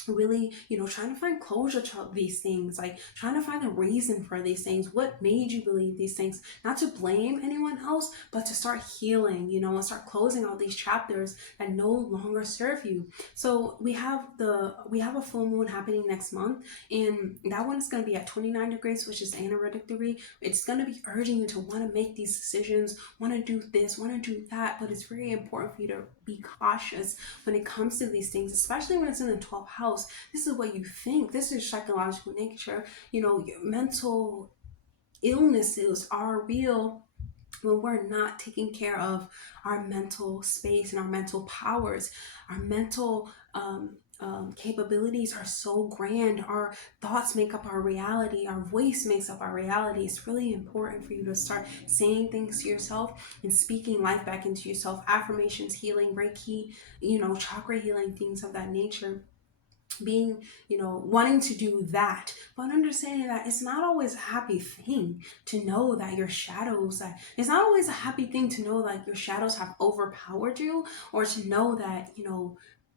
really, trying to find closure to these things, like trying to find a reason for these things. What made you believe these things? Not to blame anyone else, but to start healing, and start closing all these chapters that no longer serve you. So we have a full moon happening next month, and that one is going to be at 29 degrees, which is anaretic degree. It's going to be urging you to want to make these decisions, want to do this, want to do that, but it's very important for you to be cautious when it comes to these things, especially when it's in the 12th house. This is what you think. This is psychological nature. Your mental illnesses are real when we're not taking care of our mental space and our mental powers. Our mental capabilities are so grand. Our thoughts make up our reality. Our voice makes up our reality. It's really important for you to start saying things to yourself and speaking life back into yourself. Affirmations, healing, Reiki, chakra healing, things of that nature. Being, wanting to do that, but understanding that it's not always a happy thing to know that your shadows, that it's not always a happy thing to know that your shadows have overpowered you, or to know that,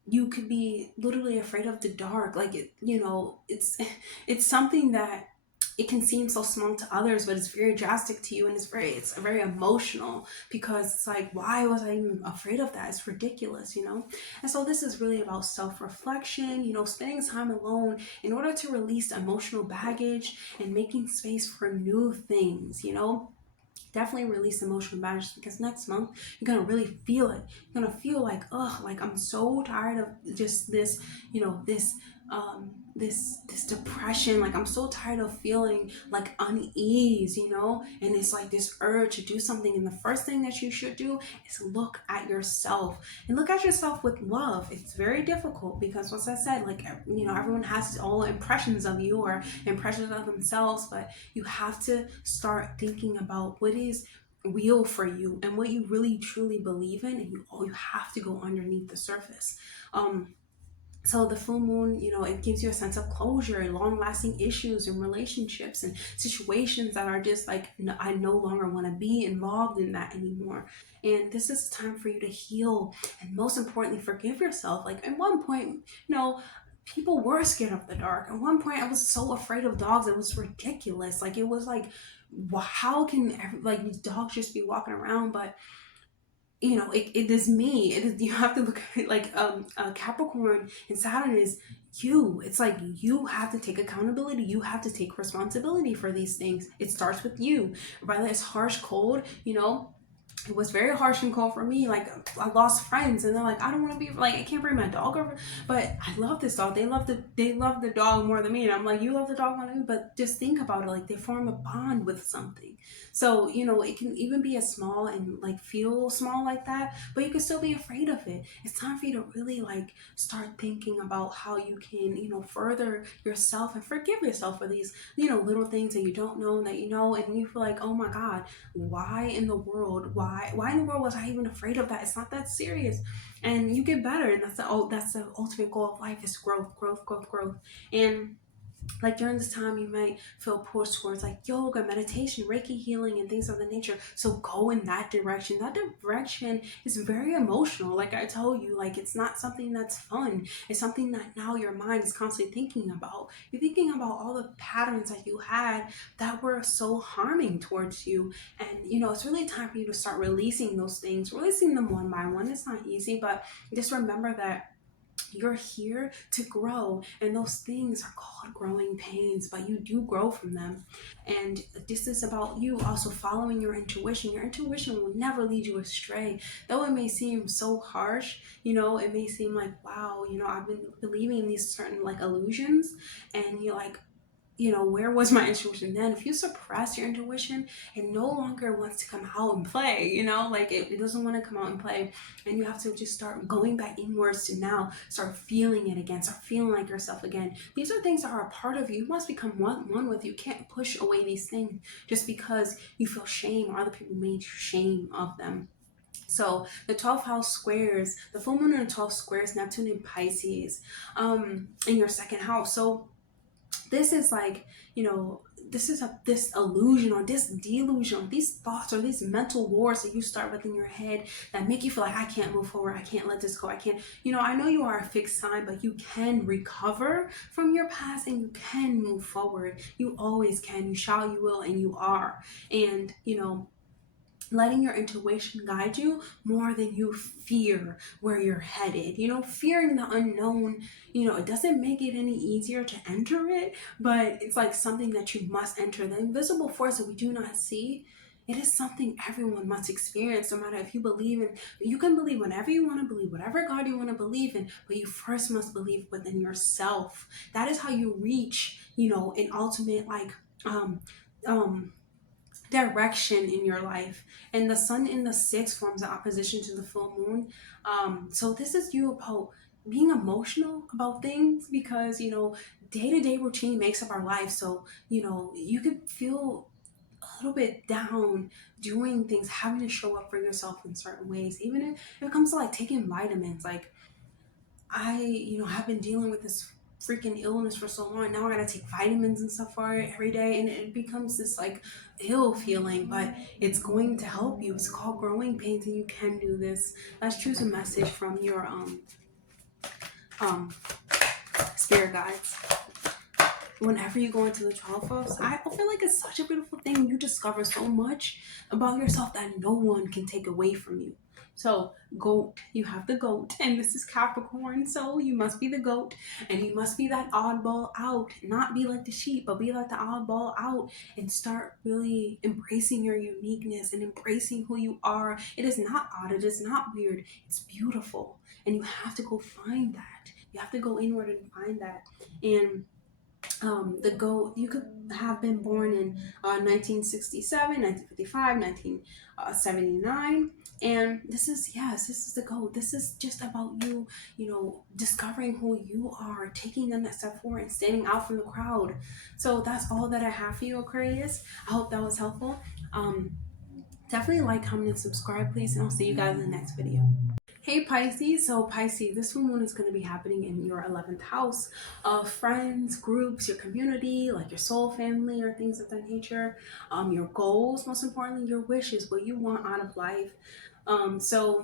you could be literally afraid of the dark. Like it's something that it can seem so small to others, but it's very drastic to you, and it's very emotional, because it's like, why was I even afraid of that? It's ridiculous, And so this is really about self-reflection, spending time alone in order to release emotional baggage and making space for new things, Definitely release emotional baggage, because next month you're gonna really feel it. You're gonna feel like, like I'm so tired of just this, this depression. Like I'm so tired of feeling like unease, and it's like this urge to do something. And the first thing that you should do is look at yourself, and look at yourself with love. It's very difficult, because as I said, like, everyone has all impressions of you or impressions of themselves, but you have to start thinking about what is real for you and what you really truly believe in, and you have to go underneath the surface. So the full moon, it gives you a sense of closure and long-lasting issues and relationships and situations that are just like, I no longer want to be involved in that anymore. And this is time for you to heal, and most importantly, forgive yourself. Like at one point, people were scared of the dark. At one point, I was so afraid of dogs. It was ridiculous. Like it was like, how can these dogs just be walking around? But it is me. It is, you have to look at it like Capricorn and Saturn is you. It's like you have to take accountability. You have to take responsibility for these things. It starts with you. Whether it's harsh, cold, it was very harsh and cold for me. Like I lost friends, and they're like, I don't want to be like, I can't bring my dog over, but I love this dog. They love the dog more than me, and I'm like, you love the dog more than me. But just think about it, like they form a bond with something. So it can even be as small and like feel small like that, but you can still be afraid of it. It's time for you to really like start thinking about how you can further yourself and forgive yourself for these little things that you don't know that and you feel like, oh my God, why in the world was I even afraid of that? It's not that serious. And you get better, and that's the ultimate goal of life, is growth. And like during this time, you might feel pushed towards like yoga, meditation, Reiki healing, and things of the nature. So go in that direction. That direction is very emotional. Like I told you, like it's not something that's fun. It's something that now your mind is constantly thinking about. You're thinking about all the patterns that you had that were so harming towards you. And it's really time for you to start releasing those things, releasing them one by one. It's not easy, but just remember that You're here to grow, and those things are called growing pains, but you do grow from them. And this is about you also following your intuition. Your intuition will never lead you astray, though it may seem so harsh. It may seem like, wow, I've been believing in these certain like illusions, and you're like, where was my intuition then? If you suppress your intuition, it no longer wants to come out and play, like it doesn't want to come out and play. And you have to just start going back inwards to now start feeling it again, start feeling like yourself again. These are things that are a part of you. You must become one with you. You can't push away these things just because you feel shame or other people made you shame of them. So the 12th house squares, the full moon in the 12th squares Neptune in Pisces, in your second house. So this is like, this illusion or this delusion or these thoughts or these mental wars that you start within your head that make you feel like, I can't move forward, I can't let this go, I can't, I know you are a fixed sign, but you can recover from your past and you can move forward. You always can. You shall, you will, and you are. And letting your intuition guide you more than you fear where you're headed. Fearing the unknown, it doesn't make it any easier to enter it, but it's like something that you must enter. The invisible force that we do not see, it is something everyone must experience, no matter if you believe in, you can believe whatever you want to believe, whatever God you want to believe in, but you first must believe within yourself. That is how you reach, an ultimate direction in your life. And the sun in the 6th forms an opposition to the full moon. So this is you about being emotional about things, because day-to-day routine makes up our life. So you could feel a little bit down doing things, having to show up for yourself in certain ways, even if it comes to like taking vitamins. Like I have been dealing with this freaking illness for so long. Now I gotta take vitamins and stuff for it every day, and it becomes this like ill feeling, but it's going to help you. It's called growing pains, and you can do this. Let's choose a message from your spirit guides. Whenever you go into the 12th house, I feel like it's such a beautiful thing. You discover so much about yourself that no one can take away from you. So goat, you have the goat, and this is Capricorn, so you must be the goat, and you must be that oddball out. Not be like the sheep, but be like the oddball out, and start really embracing your uniqueness and embracing who you are. It is not odd, it is not weird, it's beautiful, and you have to go find that. You have to go inward and find that. And the goat, you could have been born in 1967, 1955, 1979, and this is the goat. This is just about you, discovering who you are, taking the next step forward and standing out from the crowd. So that's all that I have for you, Aquarius. I hope that was helpful. Definitely like, comment, and subscribe, please, and I'll see you guys in the next video. Hey Pisces, so Pisces, this full moon is going to be happening in your 11th house of friends, groups, your community, like your soul family or things of that nature, your goals, most importantly, your wishes, what you want out of life. So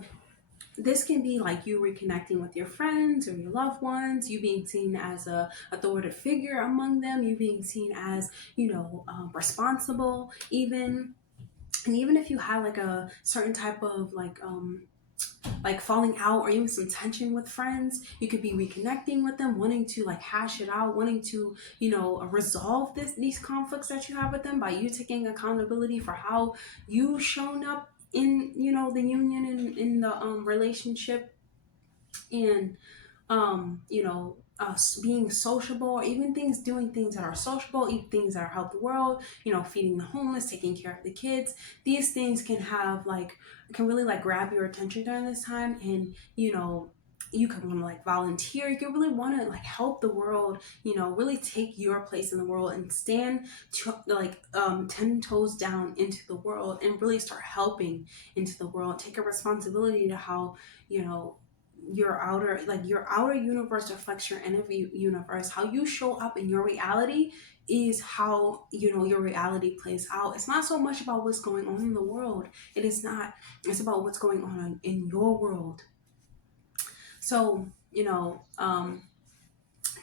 this can be like you reconnecting with your friends or your loved ones, you being seen as a authoritative figure among them, you being seen as, responsible even. And even if you had like a certain type of like falling out or even some tension with friends, you could be reconnecting with them, wanting to like hash it out, wanting to resolve these conflicts that you have with them by you taking accountability for how you shown up in the union, in the relationship, and being sociable, or even doing things that are sociable, eat things that are help the world, feeding the homeless, taking care of the kids. These things can really like grab your attention during this time, and you can want to like volunteer. You can really want to like help the world, really take your place in the world and stand 10 toes down into the world and really start helping into the world. Take a responsibility to how your outer universe reflects your inner universe. How you show up in your reality is how your reality plays out. It's not so much about what's going on in the world. It is not. It's about what's going on in your world. So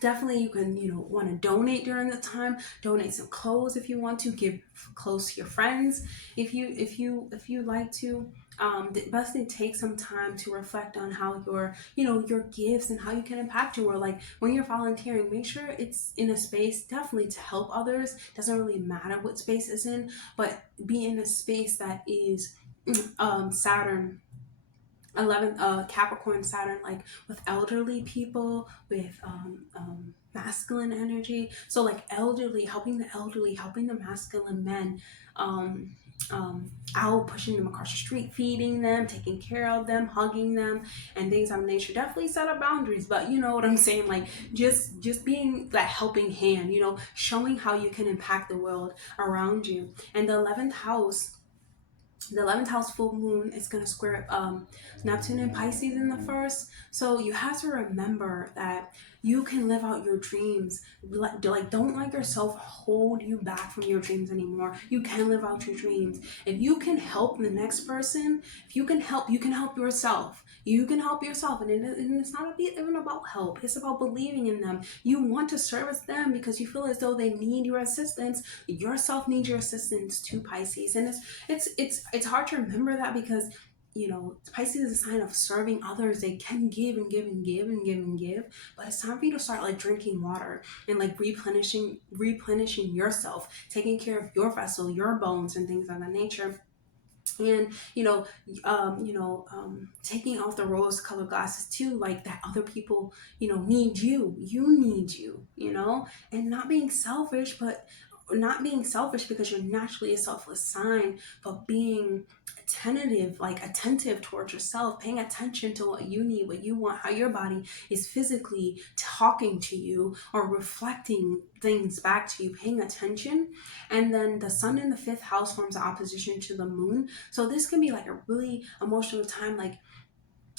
definitely you can want to donate during the time. Donate some clothes if you want to. Give clothes to your friends if you like to. definitely take some time to reflect on how your gifts and how you can impact your world. Like when you're volunteering, make sure it's in a space definitely to help others. Doesn't really matter what space it's in, but be in a space that is Saturn 11th Capricorn Saturn, like with elderly people, with masculine energy. So like elderly, helping the masculine men out, pushing them across the street, feeding them, taking care of them, hugging them, and things of nature. Definitely set up boundaries, but you know what I'm saying, like just being that helping hand, showing how you can impact the world around you. And the 11th house full moon is going to square Neptune and Pisces in the first. So you have to remember that you can live out your dreams. Like don't let yourself hold you back from your dreams anymore. You can live out your dreams. If you can help the next person, if you can help yourself. You can help yourself, and it's not even about help. It's about believing in them. You want to service them because you feel as though they need your assistance. Yourself needs your assistance to Pisces, and it's hard to remember that because Pisces is a sign of serving others. They can give and give and give and give and give, but it's time for you to start like drinking water and like replenishing yourself, taking care of your vessel, your bones, and things of that nature. And taking off the rose colored glasses too, like that other people need you need and not being selfish because you're naturally a selfless sign, but being attentive towards yourself, paying attention to what you need, what you want, how your body is physically talking to you or reflecting things back to you, paying attention. And then the sun in the 5th house forms an opposition to the moon. So this can be like a really emotional time. Like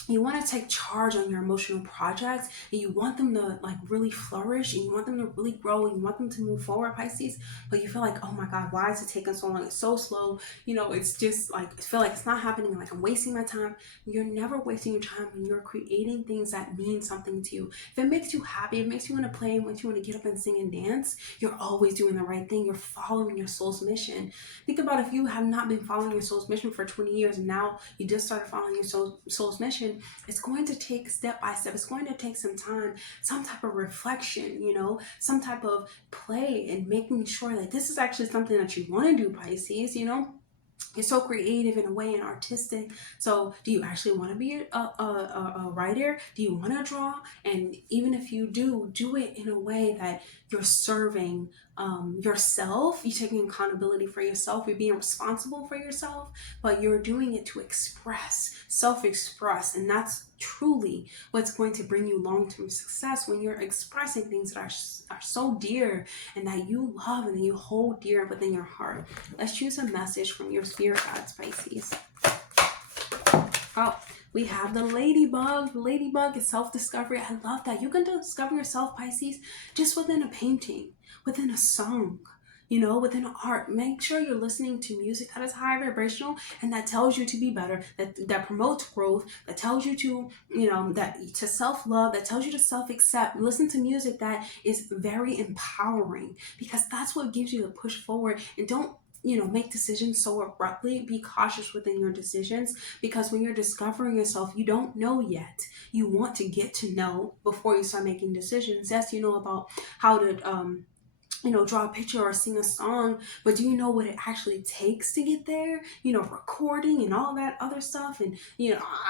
you want to take charge on your emotional projects and you want them to like really flourish and you want them to really grow and you want them to move forward, Pisces, but you feel like, oh my God, why is it taking so long? It's so slow. It's just like, I feel like it's not happening. Like I'm wasting my time. You're never wasting your time when you're creating things that mean something to you. If it makes you happy, it makes you want to play, makes you want to get up and sing and dance, you're always doing the right thing. You're following your soul's mission. Think about if you have not been following your soul's mission for 20 years and now you just started following your soul's mission. It's going to take step by step. It's going to take some time, some type of reflection, some type of play and making sure that this is actually something that you want to do, Pisces, You're so creative in a way and artistic. So do you actually want to be a writer? Do you want to draw? And even if you do it in a way that you're serving yourself, you're taking accountability for yourself, you're being responsible for yourself, but you're doing it to self-express. And that's truly what's going to bring you long-term success when you're expressing things that are so dear and that you love and that you hold dear within your heart. Let's choose a message from your spirit guides, Pisces. Oh, we have the ladybug. The ladybug is self-discovery. I love that. You can discover yourself, Pisces, just within a painting, within a song, within art. Make sure you're listening to music that is high vibrational and that tells you to be better, that promotes growth, that tells you to, to self-love, that tells you to self-accept. Listen to music that is very empowering because that's what gives you the push forward. And don't make decisions so abruptly. Be cautious within your decisions because when you're discovering yourself, you don't know yet. You want to get to know before you start making decisions. Yes, you know about how to draw a picture or sing a song, but do you know what it actually takes to get there? Recording and all that other stuff. And,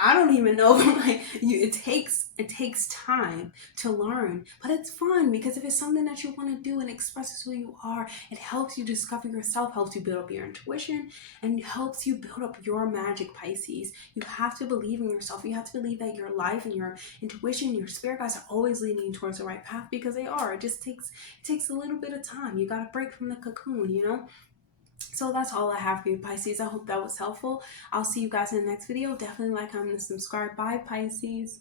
I don't even know, but it takes time to learn, but it's fun because if it's something that you want to do and expresses who you are, it helps you discover yourself, helps you build up your intuition, and helps you build up your magic, Pisces. You have to believe in yourself. You have to believe that your life and your intuition, your spirit guides are always leading you towards the right path because they are. It just takes a little bit of time. You got to break from the cocoon, So that's all I have for you, Pisces. I hope that was helpful. I'll see you guys in the next video. Definitely like, comment, and subscribe. Bye, Pisces.